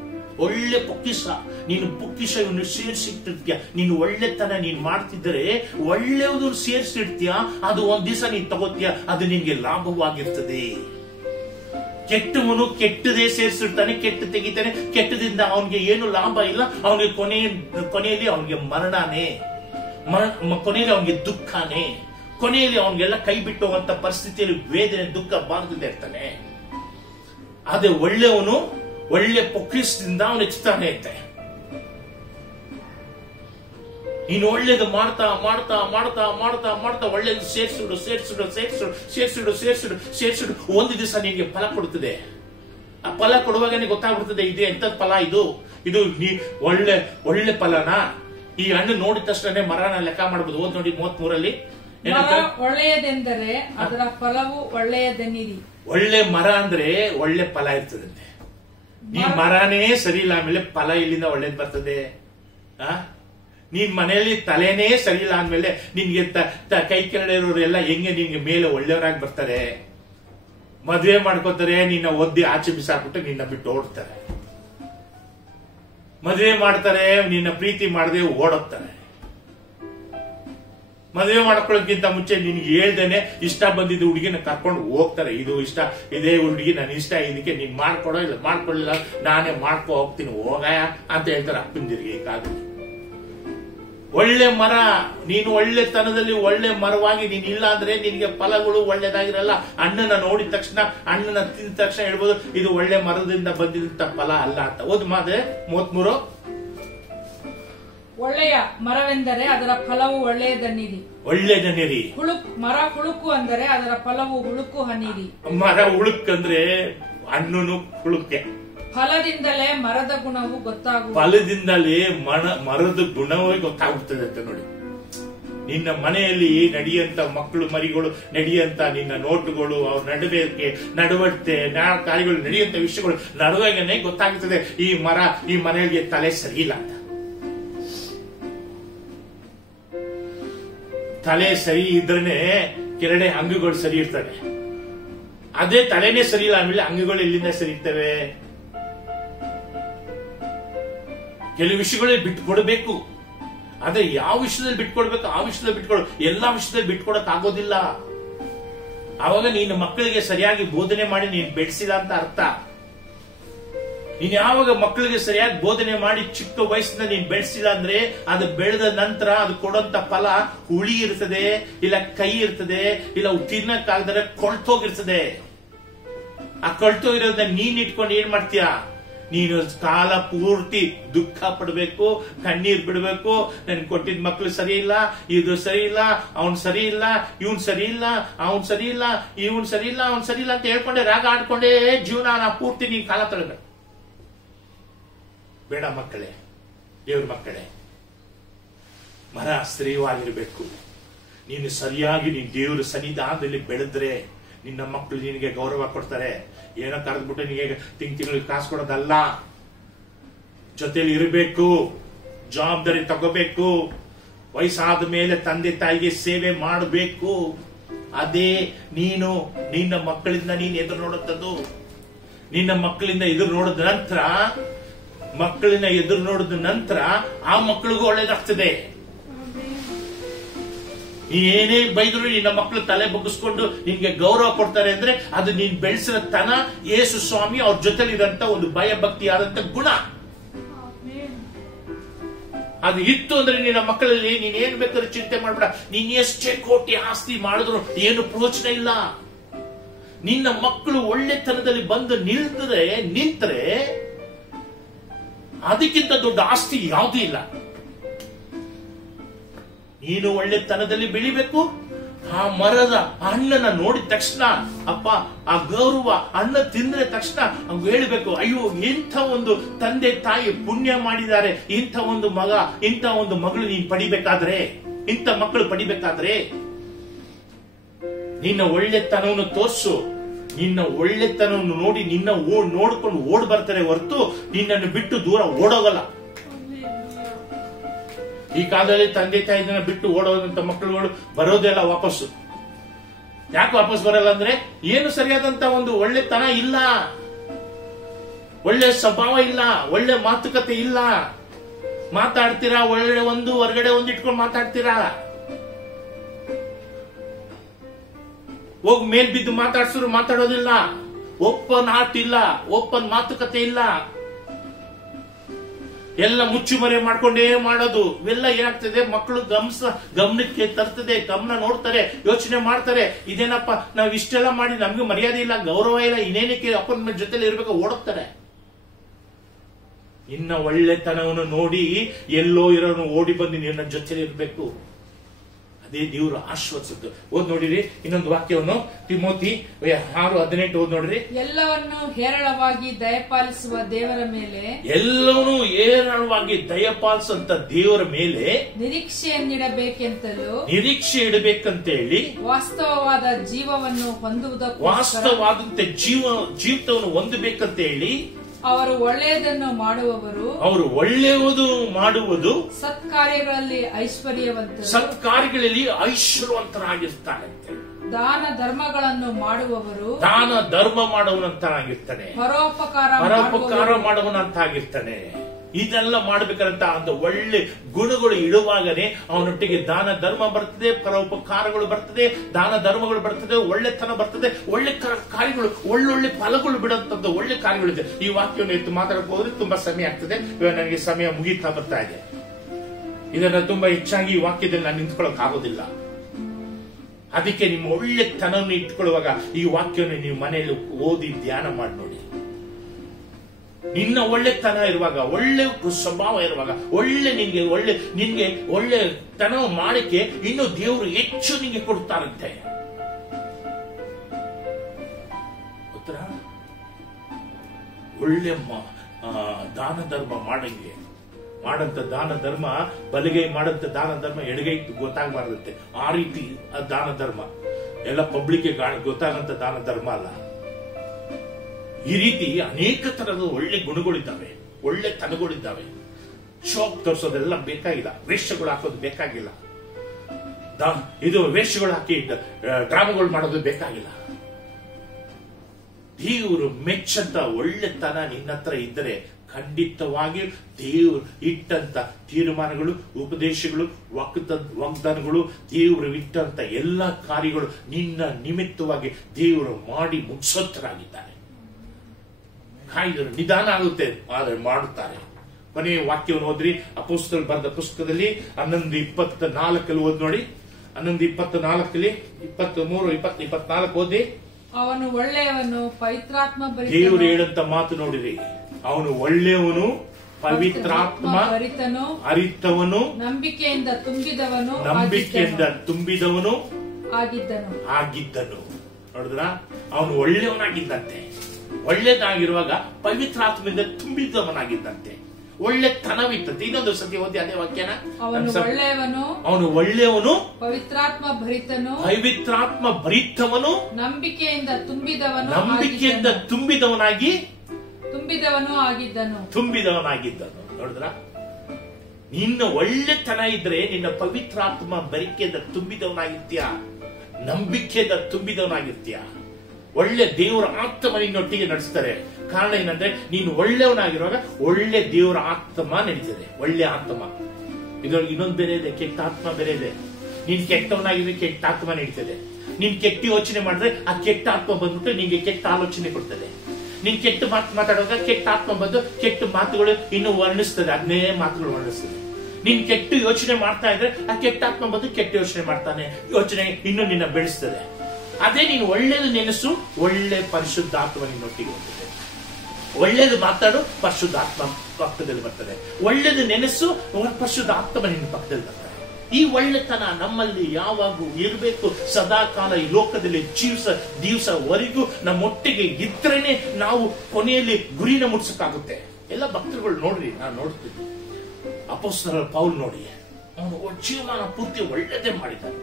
ಒಳ್ಳೆ ಪೊಕ್ಕಿಸ, ನೀನು ಪೊಕ್ಕಿಸವನ್ನು ಸೇರಿಸಿಟ್ಟಿರ್ತೀಯ. ನೀನು ಒಳ್ಳೆತನ ನೀನ್ ಮಾಡ್ತಿದ್ರೆ ಒಳ್ಳೆಯದು ಸೇರಿಸಿಡ್ತೀಯ, ಅದು ಒಂದ್ ದಿವಸ ನೀನ್ ತಗೋತೀಯ, ಅದು ನಿನ್ಗೆ ಲಾಭವಾಗಿರ್ತದೆ. ಕೆಟ್ಟವನು ಕೆಟ್ಟದೇ ಸೇರಿಸಿರ್ತಾನೆ, ಕೆಟ್ಟ ತೆಗಿತಾನೆ, ಕೆಟ್ಟದಿಂದ ಅವನಿಗೆ ಏನು ಲಾಭ ಇಲ್ಲ. ಅವನಿಗೆ ಕೊನೆಯಲ್ಲಿ ಅವನಿಗೆ ಮರಣನೇ, ಕೊನೆಯಲ್ಲಿ ಅವನಿಗೆ ದುಃಖನೇ, ಕೊನೆಯಲ್ಲಿ ಅವನಿಗೆಲ್ಲ ಕೈ ಬಿಟ್ಟು ಹೋಗುವಂತ ಪರಿಸ್ಥಿತಿಯಲ್ಲಿ ವೇದನೆ ದುಃಖ ಬಾರದೇ ಇರ್ತಾನೆ. ಅದೇ ಒಳ್ಳೆಯವನು ಒಳ್ಳೆ ಪೊಕ್ಕಿಸದಿಂದ ಅವನು ಹೆಚ್ಚುತ್ತಾನೆ ಅಂತೆ. ನೀನು ಒಳ್ಳೇದು ಮಾಡ್ತಾ ಮಾಡ್ತಾ ಮಾಡ್ತಾ ಮಾಡ್ತಾ ಮಾಡ್ತಾ ಒಳ್ಳೇದು ಸೇರಿಸಿಡು ಒಂದು ದಿವಸ ನಿನಗೆ ಫಲ ಕೊಡುತ್ತದೆ. ಆ ಫಲ ಕೊಡುವಾಗ ಗೊತ್ತಾಗ್ಬಿಡ್ತದೆ, ಇದು ಎಂತದ್ ಫಲ, ಇದು ಒಳ್ಳೆ ಫಲನಾ. ಈ ಹಣ್ಣು ನೋಡಿದ ತಕ್ಷಣ ಮರನ ಲೆಕ್ಕ ಮಾಡಬಹುದು. ಓದ್ ನೋಡಿ 33 ಒಳ್ಳೆಯದೆಂದರೆ ಅದರ ಫಲವು ಒಳ್ಳೆಯದೆನ್ನಿರಿ. ಒಳ್ಳೆ ಮರ ಅಂದ್ರೆ ಒಳ್ಳೆ ಫಲ ಇರ್ತದಂತೆ. ನೀನ್ ಮರನೇ ಸರಿ ಇಲ್ಲ, ಆಮೇಲೆ ಫಲ ಇಲ್ಲಿಂದ ಒಳ್ಳೇದ್ ಬರ್ತದೆ. ನೀನ್ ಮನೆಯಲ್ಲಿ ತಲೆನೇ ಸರಿ ಇಲ್ಲ ಅಂದ್ಮೇಲೆ ನಿನ್ಗೆ ಕೈ ಕೆಳಗಡೆ ಇರೋರೆಲ್ಲ ಹೆಂಗೆ ನಿನ್ಗೆ ಮೇಲೆ ಒಳ್ಳೆಯವರಾಗಿ ಬರ್ತಾರೆ? ಮದುವೆ ಮಾಡ್ಕೋತಾರೆ, ನಿನ್ನ ಒದ್ದಿ ಆಚೆ ಬಿಸಾಕ್ಬಿಟ್ಟು ನಿನ್ನ ಬಿಟ್ಟು ಓಡ್ತಾರೆ. ಮದುವೆ ಮಾಡ್ತಾರೆ, ನಿನ್ನ ಪ್ರೀತಿ ಮಾಡದೆ ಓಡೋಗ್ತಾರೆ. ಮದುವೆ ಮಾಡ್ಕೊಳ್ಳೋಕ್ಕಿಂತ ಮುಂಚೆ ನಿನ್ಗೆ ಹೇಳ್ದೇನೆ ಇಷ್ಟ ಬಂದಿದ್ದು ಹುಡುಗಿನ ಕರ್ಕೊಂಡು ಹೋಗ್ತಾರೆ. ಇದು ಇಷ್ಟ, ಇದೇ ಹುಡುಗಿ ನನ್ ಇಷ್ಟ, ಇದಕ್ಕೆ ನೀನ್ ಮಾಡ್ಕೊಡೋ ಇಲ್ಲ ಮಾಡ್ಕೊಳ್ಳಿಲ್ಲ ನಾನೇ ಮಾಡ್ಕೊ ಹೋಗ್ತೀನಿ ಹೋಗಾಯ ಅಂತ ಹೇಳ್ತಾರೆ ಅಪ್ಪಂದಿರಿಗೆ. ಈ ಕಾಲದಲ್ಲಿ ಒಳ್ಳೆ ಮರ, ನೀನು ಒಳ್ಳೆತನದಲ್ಲಿ ಒಳ್ಳೆ ಮರವಾಗಿ ನೀನ್ ಇಲ್ಲ ಅಂದ್ರೆ ನಿನ್ಗೆ ಫಲಗಳು ಒಳ್ಳೇದಾಗಿರಲ್ಲ. ಹಣ್ಣನ್ನ ನೋಡಿದ ತಕ್ಷಣ, ಹಣ್ಣನ್ನ ತಿಂದ ತಕ್ಷಣ ಹೇಳ್ಬೋದು ಇದು ಒಳ್ಳೆ ಮರದಿಂದ ಬಂದಿದ್ದಂತ ಫಲ ಅಲ್ಲ ಅಂತ. ಓದ್ ಮಾದೆ 33. ಒಳ್ಳೆಯ ಮರವೆಂದರೆ ಅದರ ಫಲವು ಒಳ್ಳೆಯದನ್ನಿರಿ. ಒಳ್ಳೆದನ್ನಿರಿ. ಮರ ಹುಳುಕು ಅಂದರೆ ಅದರ ಫಲವು ಹುಳುಕು ಹನ್ನಿರಿ. ಮರ ಹುಳುಕಂದ್ರೆ ಹಣ್ಣು ಹುಳುಕೆ. ಫಲದಿಂದಲೇ ಮರದ ಗುಣವು ಗೊತ್ತಾಗುವುದು. ಫಲದಿಂದಲೇ ಮರದ ಗುಣವೇ ಗೊತ್ತಾಗುತ್ತದೆ ಅಂತ ನೋಡಿ. ನಿನ್ನ ಮನೆಯಲ್ಲಿ ನಡೆಯಂತ ಮಕ್ಕಳು ಮರಿಗಳು, ನಡೆಯಂತ ನಿನ್ನ ನೋಟುಗಳು, ಅವ್ರ ನಡವಳಿಕೆ ಕಾರ್ಯಗಳು, ನಡೆಯುವಂತ ವಿಷಯಗಳು ನಡುವಾಗನೆ ಗೊತ್ತಾಗುತ್ತದೆ ಈ ಮರ, ಈ ಮನೆಗೆ ತಲೆ ಸರಿ ಇಲ್ಲ ಅಂತ. ತಲೆ ಸರಿ ಇದ್ರೇನೆ ಕೆರಡೆ ಅಂಗಗಳು ಸರಿ ಇರ್ತವೆ. ಅದೇ ತಲೆನೇ ಸರಿ ಇಲ್ಲ ಆಮೇಲೆ ಅಂಗಗಳು ಎಲ್ಲಿಂದ ಸರಿ ಇರ್ತವೆ? ಕೆಲವು ವಿಷಯಗಳಲ್ಲಿ ಬಿಟ್ಕೊಡ್ಬೇಕು. ಆದ್ರೆ ಯಾವ ವಿಷಯದಲ್ಲಿ ಬಿಟ್ಕೊಡ್ಬೇಕು ಆ ವಿಷಯದಲ್ಲಿ ಬಿಟ್ಕೊಡು. ಎಲ್ಲಾ ವಿಷಯದಲ್ಲಿ ಬಿಟ್ಕೊಡಕ್ ಆಗೋದಿಲ್ಲ. ಆವಾಗ ನೀನು ಮಕ್ಕಳಿಗೆ ಸರಿಯಾಗಿ ಬೋಧನೆ ಮಾಡಿ ನೀನ್ ಬೆಳೆಸಿಲ್ಲ ಅಂತ ಅರ್ಥ. ನೀನ್ ಯಾವಾಗ ಮಕ್ಕಳಿಗೆ ಸರಿಯಾಗಿ ಬೋಧನೆ ಮಾಡಿ ಚಿಕ್ಕ ವಯಸ್ಸಿನ ನೀನ್ ಬೆಳೆಸಿಲ್ಲ ಅಂದ್ರೆ ಅದು ಬೆಳೆದ ನಂತರ ಅದು ಕೊಡೋಂತ ಫಲ ಹುಳಿ ಇರ್ತದೆ, ಇಲ್ಲ ಕೈ ಇರ್ತದೆ, ಇಲ್ಲ ತಿನ್ನಕ್ಕಾಗದರೆ ಕೊಳ್ತೋಗಿರ್ತದೆ. ಆ ಕೊಳ್ತೋಗಿರೋದನ್ನ ನೀನ್ ಇಟ್ಕೊಂಡು ಏನ್ ಮಾಡ್ತೀಯ? ನೀನು ಕಾಲ ಪೂರ್ತಿ ದುಃಖ ಪಡ್ಬೇಕು, ಕಣ್ಣೀರ್ ಬಿಡ್ಬೇಕು. ನನ್ ಕೊಟ್ಟಿದ್ ಮಕ್ಳು ಸರಿ ಇಲ್ಲ, ಇದು ಸರಿ ಇಲ್ಲ, ಅವ್ನ್ ಸರಿ ಇಲ್ಲ, ಇವನ್ ಸರಿ ಇಲ್ಲ, ಅವನ್ ಸರಿ ಇಲ್ಲ, ಇವನ್ ಸರಿ ಇಲ್ಲ, ಅವ್ನ್ ಸರಿ ಇಲ್ಲ ಅಂತ ಹೇಳ್ಕೊಂಡೆ ರಾಗ ಆಡ್ಕೊಂಡೇ ಜೀವನ ಪೂರ್ತಿ ನೀನ್ ಕಾಲ ತಳ್ಬೇಕು. ಬೇಡ ಮಕ್ಕಳೇ, ದೇವ್ರ ಮಕ್ಕಳೇ, ಮರ ಸ್ಥಿರವಾಗಿರ್ಬೇಕು. ನೀನು ಸರಿಯಾಗಿ ನೀನ್ ದೇವ್ರ ಸನ್ನಿಧಾನದಲ್ಲಿ ಬೆಳೆದ್ರೆ ನಿನ್ನ ಮಕ್ಕಳು ನಿನಗೆ ಗೌರವ ಕೊಡ್ತಾರೆ. ಏನೋ ಕರೆದ್ಬಿಟ್ಟು ನಿನಗೆ ತಿಂಗಳಿಗೆ ಕಾಸು ಕೊಡೋದಲ್ಲ, ಜೊತೆಲಿ ಇರಬೇಕು, ಜವಾಬ್ದಾರಿ ತಗೋಬೇಕು, ವಯಸ್ಸಾದ ಮೇಲೆ ತಂದೆ ತಾಯಿಗೆ ಸೇವೆ ಮಾಡಬೇಕು. ಅದೇ ನೀನು ನಿನ್ನ ಮಕ್ಕಳಿಂದ ನೀನು ಎದುರು ನೋಡುತ್ತದ್ದು. ನಿನ್ನ ಮಕ್ಕಳಿಂದ ಎದುರು ನೋಡಿದ ನಂತರ, ಮಕ್ಕಳನ್ನ ಎದುರು ನೋಡಿದ ನಂತರ ಆ ಮಕ್ಕಳಿಗೂ ಒಳ್ಳೇದಾಗ್ತದೆ. ಏನೇ ಬೈದ್ರು ನಿನ್ನ ಮಕ್ಕಳು ತಲೆ ಬಗ್ಗಿಸ್ಕೊಂಡು ನಿನ್ಗೆ ಗೌರವ ಕೊಡ್ತಾರೆ ಅಂದ್ರೆ ಅದು ನೀನ್ ಬೆಳೆಸಿದ ತನ, ಯೇಸು ಸ್ವಾಮಿ ಅವ್ರ ಜೊತೆಲಿರಂತ ಒಂದು ಭಯ ಭಕ್ತಿ ಆದಂತ ಗುಣ ಅದು ಇತ್ತು ಅಂದ್ರೆ ನಿನ್ನ ಮಕ್ಕಳಲ್ಲಿ ನೀನ್ ಏನ್ ಬೇಕಾದ್ರೂ ಚಿಂತೆ ಮಾಡ್ಬೇಡ. ನೀನ್ ಎಷ್ಟೇ ಕೋಟಿ ಆಸ್ತಿ ಮಾಡಿದ್ರು ಏನು ಪ್ರಯೋಜನ ಇಲ್ಲ. ನಿನ್ನ ಮಕ್ಕಳು ಒಳ್ಳೆತನದಲ್ಲಿ ಬಂದು ನಿಂತರೆ ಅದಕ್ಕಿಂತ ದೊಡ್ಡ ಆಸ್ತಿ ಯಾವುದೂ ಇಲ್ಲ. ನೀನು ಒಳ್ಳೆತನದಲ್ಲಿ ಬೆಳಿಬೇಕು. ಆ ಮರದ ಹಣ್ಣನ್ನ ನೋಡಿದ ತಕ್ಷಣ ಅಪ್ಪ ಆ ಗೌರವ, ಹಣ್ಣ ತಿಂದ್ರೆ ತಕ್ಷಣ ಅವ್ನು ಹೇಳ್ಬೇಕು, ಅಯ್ಯೋ ಇಂಥ ಒಂದು ತಂದೆ ತಾಯಿ ಪುಣ್ಯ ಮಾಡಿದ್ದಾರೆ, ಇಂಥ ಒಂದು ಮಗ, ಇಂಥ ಒಂದು ಮಗಳು ನೀನ್ ಪಡಿಬೇಕಾದ್ರೆ, ಇಂಥ ಮಕ್ಕಳು ಪಡಿಬೇಕಾದ್ರೆ ನಿನ್ನ ಒಳ್ಳೆತನವನ್ನು ತೋರ್ಸು. ನಿನ್ನ ಒಳ್ಳೆತನವನ್ನು ನೋಡಿ ನಿನ್ನ ನೋಡ್ಕೊಂಡು ಓಡ್ ಬರ್ತಾರೆ ಹೊರತು ನಿನ್ನನ್ನು ಬಿಟ್ಟು ದೂರ ಓಡೋಗಲ್ಲ. ಈ ಕಾಲದಲ್ಲಿ ತಂದೆ ತಾಯಿನ ಬಿಟ್ಟು ಓಡೋದಂತ ಮಕ್ಕಳುಗಳು ಬರೋದೆಲ್ಲ ವಾಪಸ್ಸು. ಯಾಕೆ ವಾಪಸ್ ಬರಲ್ಲ ಅಂದ್ರೆ ಏನು ಸರಿಯಾದಂತ ಒಂದು ಒಳ್ಳೆತನ ಇಲ್ಲ, ಒಳ್ಳೆ ಸ್ವಭಾವ ಇಲ್ಲ, ಒಳ್ಳೆ ಮಾತುಕತೆ ಇಲ್ಲ. ಮಾತಾಡ್ತೀರಾ, ಒಳ್ಳೆ ಒಂದು ಹೊರಗಡೆ ಒಂದು ಇಟ್ಕೊಂಡು ಮಾತಾಡ್ತೀರಾ, ಹೋಗಿ ಮೇಲ್ ಬಿದ್ದು ಮಾತಾಡ್ಸಿದ್ರು ಮಾತಾಡೋದಿಲ್ಲ. ಓಪನ್ ಹಾರ್ಟ್ ಇಲ್ಲ, ಓಪನ್ ಮಾತುಕತೆ ಇಲ್ಲ, ಎಲ್ಲ ಮುಚ್ಚುಮರೆ ಮಾಡ್ಕೊಂಡೇ ಮಾಡೋದು. ಇವೆಲ್ಲ ಏನಾಗ್ತದೆ, ಮಕ್ಕಳು ಗಮನಕ್ಕೆ ತರ್ತದೆ, ಗಮನ ನೋಡ್ತಾರೆ, ಯೋಚನೆ ಮಾಡ್ತಾರೆ, ಇದೇನಪ್ಪ ನಾವ್ ಇಷ್ಟೆಲ್ಲ ಮಾಡಿ ನಮ್ಗೆ ಮರ್ಯಾದೆ ಇಲ್ಲ, ಗೌರವ ಇಲ್ಲ, ಇನ್ನೇನಕ್ಕೆ ಅಪ್ಪನ ಜೊತೆಲಿ ಇರ್ಬೇಕು, ಓಡುತ್ತಾರೆ. ಇನ್ನ ಒಳ್ಳೆತನವನ್ನು ನೋಡಿ ಎಲ್ಲೋ ಇರೋನು ಓಡಿ ಬಂದು ನಿನ್ನ ಜೊತೆಲಿ ಇರ್ಬೇಕು. ಅದೇ ದೇವರು ಆಶ್ವಾಸಿದ್ದು. ಓದ್ ನೋಡಿರಿ ಇನ್ನೊಂದು ವಾಕ್ಯವನ್ನು, ತಿಮೋತಿ 6:18 ಓದ್ ನೋಡ್ರಿ. ಎಲ್ಲವನ್ನು ಹೇರಳವಾಗಿ ದಯಪಾಲಿಸುವ ದೇವರ ಮೇಲೆ, ಎಲ್ಲವನ್ನೂ ಹೇರಳವಾಗಿ ದಯಪಾಲಿಸುವಂತ ದೇವರ ಮೇಲೆ ನಿರೀಕ್ಷೆಯನ್ನಿಡಬೇಕೆಂತಲೂ, ನಿರೀಕ್ಷೆ ಇಡಬೇಕಂತ ಹೇಳಿ, ವಾಸ್ತವವಾದ ಜೀವವನ್ನು ಹೊಂದುವುದಕ್ಕೆ, ವಾಸ್ತವವಾದಂತೆ ಜೀವಿತವನ್ನು ಹೊಂದಬೇಕಂತ ಹೇಳಿ, ಅವರು ಒಳ್ಳೆಯದನ್ನು ಮಾಡುವವರು, ಅವರು ಒಳ್ಳೆಯದು ಮಾಡುವುದು, ಸತ್ಕಾರ್ಯಗಳಲ್ಲಿ ಐಶ್ವರ್ಯವಂತರು, ಸತ್ಕಾರ್ಯಗಳಲ್ಲಿ ಐಶ್ವರ್ಯವಂತರಾಗಿರ್ತಾರಂತೆ. ದಾನ ಧರ್ಮಗಳನ್ನು ಮಾಡುವವರು, ದಾನ ಧರ್ಮ ಮಾಡುವಂತರಾಗಿರ್ತಾನೆ, ಪರೋಪಕಾರ ಮಾಡುವಂತಾಗಿರ್ತಾನೆ. ಇದೆಲ್ಲ ಮಾಡ್ಬೇಕಂತ ಒಂದು ಒಳ್ಳೆ ಗುಣಗಳು ಇಡುವಾಗನೇ ಅವನೊಟ್ಟಿಗೆ ದಾನ ಧರ್ಮ ಬರ್ತದೆ, ಪರೋಪಕಾರಗಳು ಬರ್ತದೆ, ದಾನ ಧರ್ಮಗಳು ಬರ್ತದೆ, ಒಳ್ಳೆತನ ಬರ್ತದೆ, ಒಳ್ಳೆ ಕಾರ್ಯಗಳು, ಒಳ್ಳೊಳ್ಳೆ ಫಲಗಳು ಬಿಡುವಂತದ್ದು ಒಳ್ಳೆ ಕಾರ್ಯಗಳಿದೆ. ಈ ವಾಕ್ಯವನ್ನು ಎತ್ತು ಮಾತಾಡಕ್ ಹೋದ್ರೆ ತುಂಬಾ ಸಮಯ ಆಗ್ತದೆ. ಇವಾಗ ನನಗೆ ಸಮಯ ಮುಗೀತಾ ಬರ್ತಾ ಇದೆ. ಇದನ್ನ ತುಂಬಾ ಹೆಚ್ಚಾಗಿ ಈ ವಾಕ್ಯದಲ್ಲಿ ನಾನು ನಿಂತ್ಕೊಳ್ಳಕ್ ಆಗೋದಿಲ್ಲ. ಅದಕ್ಕೆ ನಿಮ್ಮ ಒಳ್ಳೆತನವನ್ನು ಇಟ್ಕೊಳ್ಳುವಾಗ ಈ ವಾಕ್ಯವನ್ನು ನೀವು ಮನೆಯಲ್ಲಿ ಓದಿ ಧ್ಯಾನ ಮಾಡಿ ನೋಡಿ. ನಿನ್ನ ಒಳ್ಳೆತನ ಇರುವಾಗ, ಒಳ್ಳೆ ಸ್ವಭಾವ ಇರುವಾಗ, ನಿನ್ಗೆ ಒಳ್ಳೆತನ ಮಾಡಕ್ಕೆ ಇನ್ನು ದೇವರು ಹೆಚ್ಚು ನಿಂಗೆ ಕೊಡ್ತಾರಂತೆ. ಉತ್ತರ ಒಳ್ಳೆ ದಾನ ಧರ್ಮ ಮಾಡಂತ ದಾನ ಧರ್ಮ, ಬಲಗೈ ಮಾಡಂತ ದಾನ ಧರ್ಮ ಎಡಗೈ ಗೊತ್ತಾಗಬಾರ್ದಂತೆ. ಆ ರೀತಿ ದಾನ ಧರ್ಮ ಎಲ್ಲ ಪಬ್ಲಿಕ್ ಗೊತ್ತಾಗಂತ ದಾನ ಧರ್ಮ ಅಲ್ಲ. ಈ ರೀತಿ ಅನೇಕ ತರದ ಒಳ್ಳೆ ಗುಣಗಳಿದ್ದಾವೆ, ಒಳ್ಳೆ ತನಗಳಿದ್ದಾವೆ. ಶಾಪ್ ತೋರಿಸೋದೆಲ್ಲ ಬೇಕಾಗಿಲ್ಲ, ವೇಷಗಳು ಹಾಕೋದು ಬೇಕಾಗಿಲ್ಲ, ಇದು ವೇಷಗಳು ಹಾಕಿ ಡ್ರಾಮಾಗಳು ಮಾಡೋದು ಬೇಕಾಗಿಲ್ಲ. ದೇವರು ಮೆಚ್ಚಂತ ಒಳ್ಳೆತನ ನಿನ್ನ ಹತ್ರ ಇದ್ದರೆ ಖಂಡಿತವಾಗಿ ದೇವರು ಇಟ್ಟಂತ ತೀರ್ಮಾನಗಳು, ಉಪದೇಶಗಳು, ವಾಗ್ದಾನಗಳು, ದೇವರು ಇಟ್ಟಂತ ಎಲ್ಲ ಕಾರ್ಯಗಳು ನಿನ್ನ ನಿಮಿತ್ತವಾಗಿ ದೇವರು ಮಾಡಿ ಮುಗಿಸೋತ್ತರಾಗಿದ್ದಾರೆ. ಕಾಯ್ದರು, ನಿಧಾನ ಆಗುತ್ತೆ, ಆದರೆ ಮಾಡುತ್ತಾರೆ. ಕೊನೆಯ ವಾಕ್ಯವನ್ನು ಓದ್ರಿ. ಅಪೊಸ್ತಲರು ಬರೆದ ಪುಸ್ತಕದಲ್ಲಿ 11:24 ಓದ್ ನೋಡಿ. 11:24, 23, 24 ಓದಿ. ಅವನು ಒಳ್ಳೆಯವನು, ಪವಿತ್ರಾತ್ಮ ದೇವರು ಹೇಳಂತ ಮಾತು ನೋಡಿರಿ. ಅವನು ಒಳ್ಳೆಯವನು, ಪವಿತ್ರಾತ್ಮ ಅರಿತವನು, ನಂಬಿಕೆಯಿಂದ ತುಂಬಿದವನು ಆಗಿದ್ದನು. ನೋಡಿದ್ರ, ಅವನು ಒಳ್ಳೆಯವನಾಗಿದ್ದಂತೆ. ಒಳ್ಳೆದಾಗಿರುವಾಗ ಪವಿತ್ರಾತ್ಮದಿಂದ ತುಂಬಿದವನಾಗಿದ್ದಂತೆ, ಒಳ್ಳೆತನವಿತ್ತಂತೆ. ಇನ್ನೊಂದು ಸತಿ ಓದಿ ಅದೇ ವಾಕ್ಯನ. ಅವನು ಒಳ್ಳೆಯವನು, ಪವಿತ್ರಾತ್ಮ ಭರಿತವನು, ನಂಬಿಕೆಯಿಂದ ತುಂಬಿದವನಾಗಿದ್ದನು. ನೋಡಿದ್ರ, ನಿನ್ನ ಒಳ್ಳೆತನ ಇದ್ರೆ ನಿನ್ನ ಪವಿತ್ರಾತ್ಮ ಭರಿಕೆಯಿಂದ ತುಂಬಿದವನಾಗಿರ್ತೀಯ, ನಂಬಿಕೆಯಿಂದ ತುಂಬಿದವನಾಗಿರ್ತೀಯ. ಒಳ್ಳೆ ದೇವರ ಆತ್ಮ ನಿನ್ನೊಟ್ಟಿಗೆ ನಡೆಸ್ತಾರೆ. ಕಾರಣ ಏನಂದ್ರೆ ನೀನು ಒಳ್ಳೆಯವನಾಗಿರುವಾಗ ಒಳ್ಳೆ ದೇವರ ಆತ್ಮ ನಡೀತದೆ, ಒಳ್ಳೆ ಆತ್ಮ. ಇದ್ರೊಳಗೆ ಇನ್ನೊಂದು ಬೇರೆ ಇದೆ, ಕೆಟ್ಟ ಆತ್ಮ ಬೇರೆ ಇದೆ. ನೀನ್ ಕೆಟ್ಟವನಾಗಿದ್ರೆ ಕೆಟ್ಟ ಆತ್ಮ ನಡೀತದೆ. ನೀನ್ ಕೆಟ್ಟ ಯೋಚನೆ ಮಾಡಿದ್ರೆ ಆ ಕೆಟ್ಟ ಆತ್ಮ ಬಂದ್ಬಿಟ್ಟು ನಿನ್ಗೆ ಕೆಟ್ಟ ಆಲೋಚನೆ ಕೊಡ್ತದೆ. ನೀನ್ ಕೆಟ್ಟ ಮಾತು ಮಾತಾಡುವಾಗ ಕೆಟ್ಟ ಆತ್ಮ ಬಂದು ಕೆಟ್ಟ ಮಾತುಗಳು ಇನ್ನು ವರ್ಣಿಸ್ತದೆ, ಅದನ್ನೇ ಮಾತುಗಳು ವರ್ಣಿಸ್ತದೆ. ನೀನ್ ಕೆಟ್ಟ ಯೋಚನೆ ಮಾಡ್ತಾ ಇದ್ರೆ ಆ ಕೆಟ್ಟ ಆತ್ಮ ಬಂದು ಕೆಟ್ಟ ಯೋಚನೆ ಮಾಡ್ತಾನೆ, ಯೋಚನೆ ಇನ್ನು ನಿನ್ನ ಬೆಳೆಸ್ತದೆ. ಅದೇ ನೀನು ಒಳ್ಳೇದು ನೆನೆಸು, ಒಳ್ಳೆ ಪರಿಶುದ್ಧಾತ್ಮ ನಿನ್ನೊಟ್ಟಿಗೆ ಹೋಗ್ತದೆ. ಒಳ್ಳೇದು ಮಾತಾಡು, ಪರಿಶುದ್ಧಾತ್ಮ ಪಕ್ಕದಲ್ಲಿ ಬರ್ತದೆ. ಒಳ್ಳೇದು ನೆನೆಸು, ಪರಿಶುದ್ಧಾತ್ಮ ನಿನ್ನ ಪಕ್ಕದಲ್ಲಿ ಬರ್ತಾರೆ. ಈ ಒಳ್ಳೆತನ ನಮ್ಮಲ್ಲಿ ಯಾವಾಗೂ ಇರಬೇಕು, ಸದಾಕಾಲ ಈ ಲೋಕದಲ್ಲಿ ದಿವಸವರೆಗೂ ನಮ್ಮೊಟ್ಟಿಗೆ ಇದ್ರೇನೆ ನಾವು ಕೊನೆಯಲ್ಲಿ ಗುರಿನ ಮುಟ್ಸಕ್ಕಾಗುತ್ತೆ. ಎಲ್ಲ ಭಕ್ತರುಗಳು ನೋಡ್ರಿ, ನಾನು ನೋಡ್ತೀನಿ. ಅಪೊಸ್ತಲ ಪೌಲ್ ನೋಡಿ, ಅವನು ಜೀವಮಾನ ಪೂರ್ತಿ ಒಳ್ಳೆದೇ ಮಾಡಿದ್ದಾನೆ.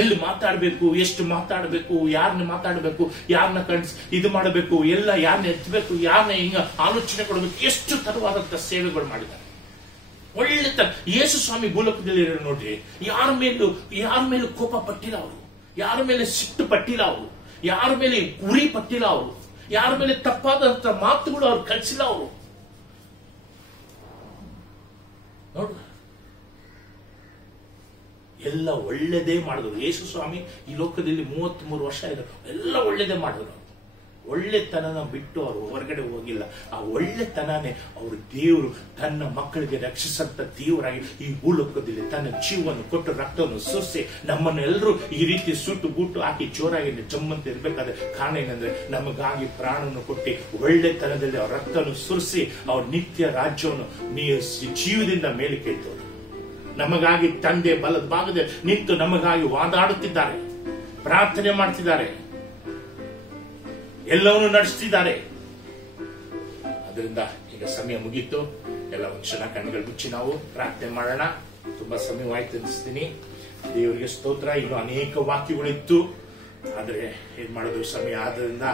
ಎಲ್ಲಿ ಮಾತಾಡಬೇಕು, ಎಷ್ಟು ಮಾತಾಡಬೇಕು, ಯಾರನ್ನ ಮಾತಾಡಬೇಕು, ಯಾರನ್ನ ಇದು ಮಾಡಬೇಕು, ಎಲ್ಲ ಯಾರನ್ನ ಎತ್ತಬೇಕು, ಯಾರನ್ನ ಹಿಂಗ ಆಲೋಚನೆ ಕೊಡಬೇಕು, ಎಷ್ಟು ತರವಾದಂತ ಸೇವೆಗಳು ಮಾಡಿದ್ದಾರೆ. ಒಳ್ಳೆತನ. ಯೇಸು ಸ್ವಾಮಿ ಭೂಲೋಕದಲ್ಲಿ ನೋಡ್ರಿ, ಯಾರ ಮೇಲೂ ಕೋಪ ಪಟ್ಟಿಲ್ಲ ಅವರು, ಯಾರ ಮೇಲೆ ಸಿಟ್ಟು ಪಟ್ಟಿಲ್ಲ ಅವರು, ಯಾರ ಮೇಲೆ ಉರಿ ಪಟ್ಟಿಲ್ಲ ಅವರು, ಯಾರ ಮೇಲೆ ತಪ್ಪಾದಂತ ಮಾತುಗಳು ಅವ್ರು ಕಲಿಸಿಲ್ಲ ಅವರು. ನೋಡು, ಎಲ್ಲ ಒಳ್ಳೆದೇ ಮಾಡಿದ್ರು. ಯೇಸು ಸ್ವಾಮಿ ಈ ಲೋಕದಲ್ಲಿ 33 ವರ್ಷ ಇದ್ರು, ಎಲ್ಲ ಒಳ್ಳೆದೇ ಮಾಡಿದ್ರು. ಒಳ್ಳೆತನನ ಬಿಟ್ಟು ಅವರು ಹೊರಗಡೆ ಹೋಗಿಲ್ಲ. ಆ ಒಳ್ಳೆತನನೇ ಅವರು ದೇವರು ತನ್ನ ಮಕ್ಕಳಿಗೆ ರಕ್ಷಿಸಂತ ದೇವರಾಗಿ ಈ ಭೂಲೋಕದಲ್ಲಿ ತನ್ನ ಜೀವವನ್ನು ಕೊಟ್ಟು ರಕ್ತವನ್ನು ಸುರಿಸಿ ನಮ್ಮನ್ನೆಲ್ಲರೂ ಈ ರೀತಿ ಸುಟ್ಟು ಬೂಟು ಹಾಕಿ ಜೋರಾಗಿ ಜಮ್ಮಂತ ಇರಬೇಕಾದ್ರೆ ಕಾರಣ ಏನಂದ್ರೆ ನಮಗಾಗಿ ಪ್ರಾಣವನ್ನು ಕೊಟ್ಟು ಒಳ್ಳೆತನದಲ್ಲಿ ಅವ್ರ ರಕ್ತವನ್ನು ಸುರಿಸಿ ಅವ್ರ ನಿತ್ಯ ರಾಜ್ಯವನ್ನು ಜೀವದಿಂದ ಮೇಲೆ ಕೇಳ್ತವ್ರು. ನಮಗಾಗಿ ತಂದೆ ಬಲದ ಭಾಗದಲ್ಲಿ ನಿಂತು ನಮಗಾಗಿ ವಾದಾಡುತ್ತಿದ್ದಾರೆ, ಪ್ರಾರ್ಥನೆ ಮಾಡ್ತಿದ್ದಾರೆ, ಎಲ್ಲವನ್ನೂ ನಡೆಸ್ತಿದ್ದಾರೆ. ಅದರಿಂದ ಈಗ ಸಮಯ ಮುಗೀತು. ಎಲ್ಲ ಒಂದು ಕ್ಷಣ ಕಣ್ಣುಗಳು ಮುಚ್ಚಿ ನಾವು ಪ್ರಾರ್ಥನೆ ಮಾಡೋಣ. ತುಂಬಾ ಸಮಯವಾಯ್ತು ಅನಿಸ್ತೀನಿ. ದೇವರಿಗೆ ಸ್ತೋತ್ರ. ಇನ್ನು ಅನೇಕ ವಾಕ್ಯಗಳಿತ್ತು, ಆದ್ರೆ ಏನ್ ಮಾಡೋದು, ಸಮಯ ಆದ್ರಿಂದ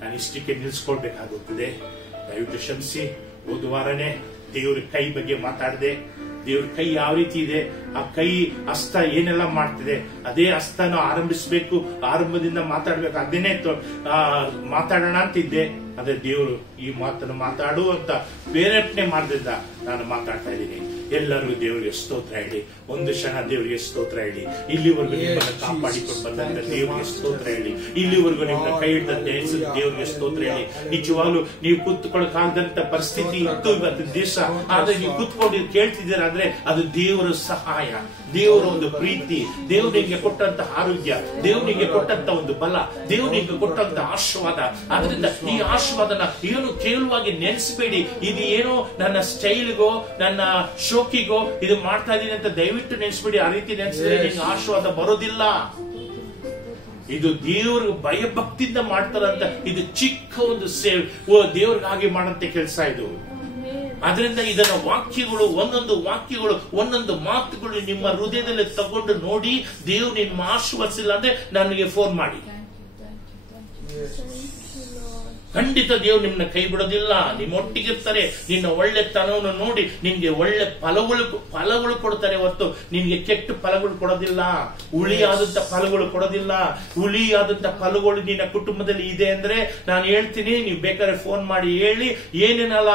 ನಾನು ಇಷ್ಟಕ್ಕೆ ನಿಲ್ಸ್ಕೊಳ್ಬೇಕಾಗುತ್ತದೆ. ದಯವಿಟ್ಟು ಕ್ಷಮಿಸಿ. ಹೋದ ವಾರನೇ ದೇವ್ರ ಕೈ ಬಗ್ಗೆ ಮಾತಾಡಿದೆ. ದೇವ್ರ ಕೈ ಯಾವ ರೀತಿ ಇದೆ, ಆ ಕೈ ಹಸ್ತ ಏನೆಲ್ಲ ಮಾಡ್ತಿದೆ, ಅದೇ ಹಸ್ತನ ಆರಂಭಿಸಬೇಕು, ಆರಂಭದಿಂದ ಮಾತಾಡ್ಬೇಕು, ಅದನ್ನೇ ಮಾತಾಡೋಣ ಅಂತಿದ್ದೆ. ಅದೇ ದೇವರು ಈ ಮಾತನ್ನು ಮಾತಾಡು ಅಂತ ಪ್ರೇರೇಪಣೆ ಮಾಡಿದ್ರಿಂದ ನಾನು ಮಾತಾಡ್ತಾ ಇದ್ದೀನಿ. ಎಲ್ಲರಿಗೂ ದೇವರಿಗೆ ಸ್ತೋತ್ರ ಹೇಳಿ. ಒಂದು ಕ್ಷಣ ದೇವರಿಗೆ ಸ್ತೋತ್ರ ಹೇಳಿ. ಇಲ್ಲಿವರೆಗೂ ನಿಮ್ಮನ್ನು ಕಾಪಾಡಿಕೊಂಡು ಬಂದಂತ ದೇವರಿಗೆ ಸ್ತೋತ್ರ ಹೇಳಿ. ಇಲ್ಲಿವರೆಗೂ ನಿಮ್ಮನ್ನ ಕೈ ಹಿಡಿದ ದೇವರಿಗೆ ಸ್ತೋತ್ರ ಹೇಳಿ. ನಿಜವಾಗ್ಲೂ ನೀವು ಕೂತ್ಕೊಳ್ಳೋಕಾಗದಂತ ಪರಿಸ್ಥಿತಿ ಇತ್ತು ಇವತ್ತಿನ ದಿವಸ, ಆದ್ರೆ ನೀವು ಕೂತ್ಕೊಂಡು ಕೇಳ್ತಿದ್ದೀರಾ ಅಂದ್ರೆ ಅದು ದೇವರ ಸಹಾಯ, ದೇವರ ಒಂದು ಪ್ರೀತಿ, ದೇವ್ರು ನಿಮಗೆ ಕೊಟ್ಟಂತ ಆರೋಗ್ಯ, ದೇವ್ರು ನಿಮಗೆ ಕೊಟ್ಟಂತ ಒಂದು ಬಲ, ದೇವ್ರು ನಿಮಗೆ ಕೊಟ್ಟಂತ ಆಶೀರ್ವಾದ. ಆದ್ರಿಂದ ಈ ಆಶೀರ್ವಾದನ ಏನು ಕೇವಲವಾಗಿ ನೆನೆಸಬೇಡಿ. ಇದು ಏನೋ ನನ್ನ ಸ್ಟೈಲ್ಗೋ ನನ್ನ ಶೋಕಿಗೋ ಇದು ಮಾಡ್ತಾ ಇದೀನಿ ಅಂತ ದಯವಿಟ್ಟು ನೆನೆಸಬೇಡಿ. ಆ ರೀತಿ ನೆನೆಸಿದ್ರೆ ನಿಮ್ಗೆ ಆಶೀರ್ವಾದ ಬರೋದಿಲ್ಲ. ಇದು ದೇವ್ರಿಗೆ ಭಯಭಕ್ತಿಯಿಂದ ಮಾಡ್ತಾರಂತ ಇದು ಚಿಕ್ಕ ಒಂದು ಸೇವೆ, ದೇವ್ರಿಗಾಗಿ ಮಾಡಂತ ಕೆಲಸ ಇದು. ಅದರಿಂದ ಇದನ್ನ ವಾಕ್ಯಗಳು, ಒಂದೊಂದು ವಾಕ್ಯಗಳು, ಒಂದೊಂದು ಮಾತುಗಳು ನಿಮ್ಮ ಹೃದಯದಲ್ಲಿ ತಗೊಂಡು ನೋಡಿ. ದೇವ್ರು ನಿಮ್ಮ ಆಶೀರ್ವದಿಸಿಲ್ಲ ಅಂದ್ರೆ ನನಗೆ ಫೋನ್ ಮಾಡಿ. ಖಂಡಿತ ದೇವ್ರು ನಿಮ್ಮನ್ನ ಕೈ ಬಿಡೋದಿಲ್ಲ, ನಿಮ್ಮೊಟ್ಟಿಗಿರ್ತಾರೆ. ನಿನ್ನ ಒಳ್ಳೆತನವನ್ನು ನೋಡಿ ನಿನ್ಗೆ ಒಳ್ಳೆ ಫಲಗಳು ಕೊಡ್ತಾರೆ ಹೊರತು ನಿನ್ಗೆ ಕೆಟ್ಟ ಫಲಗಳು ಕೊಡೋದಿಲ್ಲ, ಹುಳಿಯಾದಂತ ಫಲಗಳು ಕೊಡೋದಿಲ್ಲ. ಹುಳಿಯಾದಂತ ಫಲಗಳು ನಿನ್ನ ಕುಟುಂಬದಲ್ಲಿ ಇದೆ ಅಂದ್ರೆ ನಾನು ಹೇಳ್ತೀನಿ, ನೀವು ಬೇಕಾದ್ರೆ ಫೋನ್ ಮಾಡಿ ಹೇಳಿ. ಏನೇನಲ್ಲ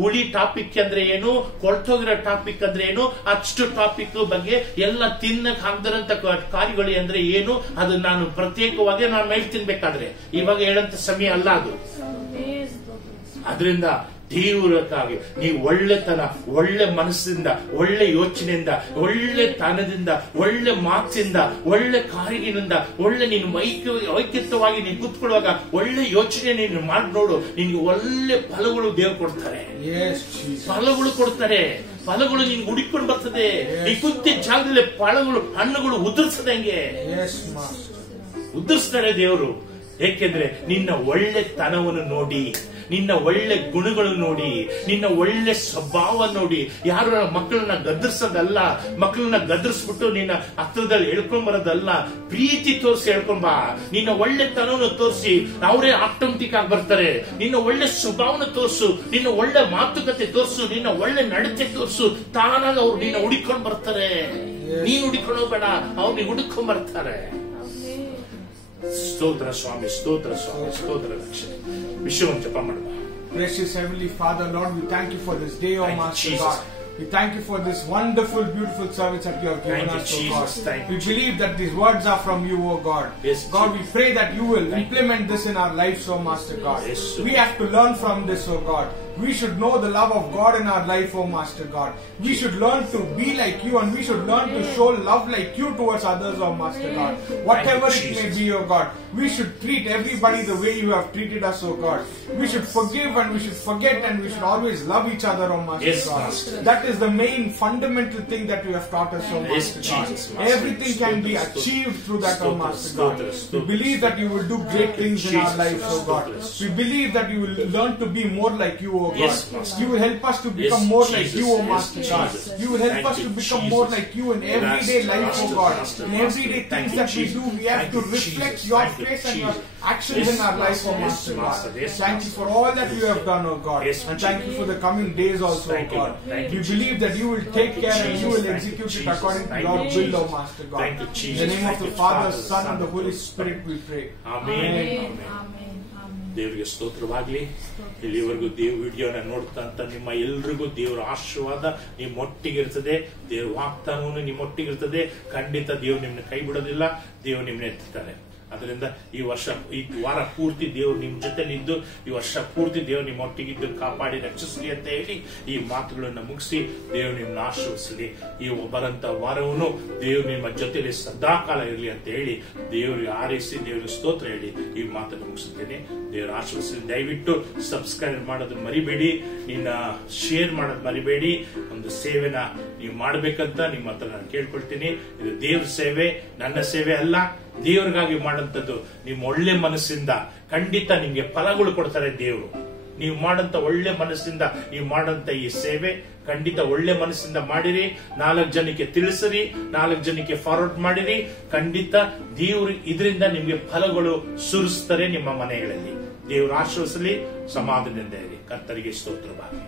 ಹುಳಿ ಟಾಪಿಕ್ ಅಂದ್ರೆ ಏನು, ಕೊಳ್ತೋಗಿರೋ ಟಾಪಿಕ್ ಅಂದ್ರೆ ಏನು, ಅಷ್ಟು ಟಾಪಿಕ್ ಬಗ್ಗೆ ಎಲ್ಲ ತಿನ್ನಕ್ ಹಾಕ್ದಿರಂತ ಕಾರ್ಯಗಳು ಅಂದ್ರೆ ಏನು, ಅದು ನಾನು ಪ್ರತ್ಯೇಕವಾಗಿ ನಾನು ಹೇಳ್ತೀನಿ ಬೇಕಾದ್ರೆ. ಇವಾಗ ಹೇಳಂತ ಸಮಯ ಅಲ್ಲ ಅದು. ಅದರಿಂದ ದೇವರಕ್ಕಾಗಿ ನೀವು ಒಳ್ಳೆತನ, ಒಳ್ಳೆ ಮನಸ್ಸಿಂದ, ಒಳ್ಳೆ ಯೋಚನೆಯಿಂದ, ಒಳ್ಳೆ ತನದಿಂದ, ಒಳ್ಳೆ ಮಾತಿಂದ, ಒಳ್ಳೆ ಕಾರ್ಯದಿಂದ, ಒಳ್ಳೆ ನೀನು ಐಕ್ಯತವಾಗಿ ನೀನು ಕೂತ್ಕೊಳ್ಳುವಾಗ ಒಳ್ಳೆ ಯೋಚನೆ ನೀನು ಮಾಡಿ ನೋಡು. ನಿನ್ಗೆ ಒಳ್ಳೆ ಫಲಗಳು ದೇವ್ರು ಕೊಡ್ತಾರೆ, ಫಲಗಳು ಕೊಡ್ತಾರೆ. ಫಲಗಳು ನಿನ್ಗೆ ಹುಡುಕೊಂಡು ಬರ್ತದೆ. ಈ ಕುಂತಿ ಜಾಗದಲ್ಲಿ ಫಲಗಳು, ಹಣ್ಣುಗಳು ಉದುರಿಸದಂಗೆ ಉದುರಿಸ್ತಾರೆ ದೇವರು. ಏಕೆಂದ್ರೆ ನಿನ್ನ ಒಳ್ಳೆ ತನವನ್ನು ನೋಡಿ, ನಿನ್ನ ಒಳ್ಳೆ ಗುಣಗಳು ನೋಡಿ, ನಿನ್ನ ಒಳ್ಳೆ ಸ್ವಭಾವ ನೋಡಿ. ಯಾರು ಮಕ್ಕಳನ್ನ ಗದರ್ಸೋದಲ್ಲ, ಮಕ್ಕಳನ್ನ ಗದರ್ಸ್ಬಿಟ್ಟು ನಿನ್ನ ಹತ್ರದಲ್ಲಿ ಹೇಳ್ಕೊಂಡ್ ಬರೋದಲ್ಲ. ಪ್ರೀತಿ ತೋರಿಸಿ ಹೇಳ್ಕೊಂಡ್ ಬಾ. ನಿನ್ನ ಒಳ್ಳೆ ತನವನ್ನು ತೋರಿಸಿ ಅವರೇ ಆಟೋಮೆಟಿಕ್ ಆಗಿ ಬರ್ತಾರೆ. ನಿನ್ನ ಒಳ್ಳೆ ಸ್ವಭಾವನ ತೋರಿಸು, ನಿನ್ನ ಒಳ್ಳೆ ಮಾತುಕತೆ ತೋರಿಸು, ನಿನ್ನ ಒಳ್ಳೆ ನಡತೆ ತೋರಿಸು. ತಾನಾಗ ಅವ್ರು ನಿನ್ನ ಹುಡುಕೊಂಡ್ ಬರ್ತಾರೆ. ನೀನ್ ಹುಡುಕೊಂಡು ಹೋಗ್ಬೇಡ, ಅವ್ರು ನೀನ್ ಹುಡುಕೊಂಡ್ ಬರ್ತಾರೆ. ಸ್ತೋತ್ರ ಸ್ವಾಮಿ, ಸ್ತೋತ್ರ ಸ್ವಾಮಿ, ಸ್ತೋತ್ರ ರಕ್ಷಣೆ. ವಿಶ್ವವನ್ನು ಜಪ ಮಾಡುವ. Precious Heavenly Father, Lord, we thank you for this day, O Master God. We thank you for this wonderful, beautiful service that you have given us, O God. We believe that these words are from you, O God. Yes, God, we pray that you will implement this in our lives, O Master God. Yes, we have to learn from this, O God. We should know the love of God in our life, O Master God. We should learn to be like you, and we should learn to show love like you towards others, O Master God. Whatever it may be, O God, we should treat everybody the way you have treated us, O God. We should forgive and we should forget, and we should always love each other, O Master God. Master. That is the main fundamental thing that you have taught us, O Master God. Everything can be achieved through that, O Master God. We believe that you will do great things in our lives, O God. We believe that you will learn to be more like you, O God. You will help us to become more like you, O Master God. You will help us to become more like you in everyday life, O God. In everyday things that we do, we have to reflect your face and your actions in our life, O Master God. Thank you for all that you have done, O God. And thank you for the coming days also, O God. We believe that you will take care and you will execute it according to your will, O Master God. In the name of the Father, Son, and the Holy Spirit we pray. Amen. ದೇವರಿಗೆ ಸ್ತೋತ್ರವಾಗ್ಲಿ. ಇಲ್ಲಿವರೆಗೂ ವಿಡಿಯೋನ ನೋಡ್ತಂತ ನಿಮ್ಮ ಎಲ್ರಿಗೂ ದೇವರ ಆಶೀರ್ವಾದ ನಿಮ್ಮೊಟ್ಟಿಗಿರ್ತದೆ. ದೇವ್ರ ವಾಗ್ದಾನವನ್ನು ನಿಮ್ಮೊಟ್ಟಿಗಿರ್ತದೆ. ಖಂಡಿತ ದೇವ್ರು ನಿಮ್ಮನ್ನ ಕೈ ಬಿಡೋದಿಲ್ಲ. ದೇವ್ರು ನಿಮ್ಮನ್ನ ಎತ್ತುತ್ತಾರೆ. ಅದರಿಂದ ಈ ವರ್ಷ, ಈ ವಾರ ಪೂರ್ತಿ ದೇವ್ರು ನಿಮ್ ಜೊತೆಲಿದ್ದು, ಈ ವರ್ಷ ಪೂರ್ತಿ ದೇವ್ರು ನಿಮ್ಮ ಒಟ್ಟಿಗಿದ್ದು ಕಾಪಾಡಿ ರಕ್ಷಿಸಲಿ ಅಂತ ಹೇಳಿ ಈ ಮಾತುಗಳನ್ನು ಮುಗಿಸಿ ದೇವ್ರು ನಿಮ್ಮನ್ನ ಆಶೀರ್ವದಿಸಲಿ. ಈ ಬರಂತ ವಾರವನ್ನು ದೇವ್ರು ನಿಮ್ಮ ಜೊತೆಲಿ ಸದಾಕಾಲ ಇರಲಿ ಅಂತ ಹೇಳಿ ದೇವರಿಗೆ ಆರೈಸಿ ದೇವರಿಗೆ ಸ್ತೋತ್ರ ಹೇಳಿ ಈ ಮಾತನ್ನು ಮುಗಿಸುತ್ತೇನೆ. ದೇವರ ಆಶೀರ್ವದಿಸಲಿ. ದಯವಿಟ್ಟು ಸಬ್ಸ್ಕ್ರೈಬ್ ಮಾಡೋದನ್ನ ಮರಿಬೇಡಿ, ನಿನ್ನ ಶೇರ್ ಮಾಡೋದು ಮರಿಬೇಡಿ. ಒಂದು ಸೇವೆನ ನೀವು ಮಾಡ್ಬೇಕಂತ ನಿಮ್ಮ ಹತ್ರ ನಾನು ಕೇಳ್ಕೊಳ್ತೀನಿ. ಇದು ದೇವ್ರ ಸೇವೆ, ನನ್ನ ಸೇವೆ ಅಲ್ಲ. ದೇವ್ರಿಗಾಗಿ ಮಾಡಂತದ್ದು ನಿಮ್ಮ ಒಳ್ಳೆ ಮನಸ್ಸಿಂದ ಖಂಡಿತ ನಿಮ್ಗೆ ಫಲಗಳು ಕೊಡ್ತಾರೆ ದೇವರು. ನೀವು ಮಾಡಂತ ಒಳ್ಳೆ ಮನಸ್ಸಿಂದ ನೀವು ಮಾಡಂತ ಈ ಸೇವೆ ಖಂಡಿತ ಒಳ್ಳೆ ಮನಸ್ಸಿಂದ ಮಾಡಿರಿ. 4 ಜನಕ್ಕೆ ತಿಳಿಸಿರಿ, 4 ಜನಕ್ಕೆ ಫಾರ್ವರ್ಡ್ ಮಾಡಿರಿ. ಖಂಡಿತ ದೇವರು ಇದರಿಂದ ನಿಮ್ಗೆ ಫಲಗಳು ಸುರಿಸ್ತಾರೆ ನಿಮ್ಮ ಮನೆಗಳಲ್ಲಿ. ದೇವರು ಆಶ್ವಾಸಲಿ, ಸಮಾಧಾನದಿಂದ ಇರಿ. ಕರ್ತರಿಗೆ ಸ್ತೋತ್ರವಾಗಿ.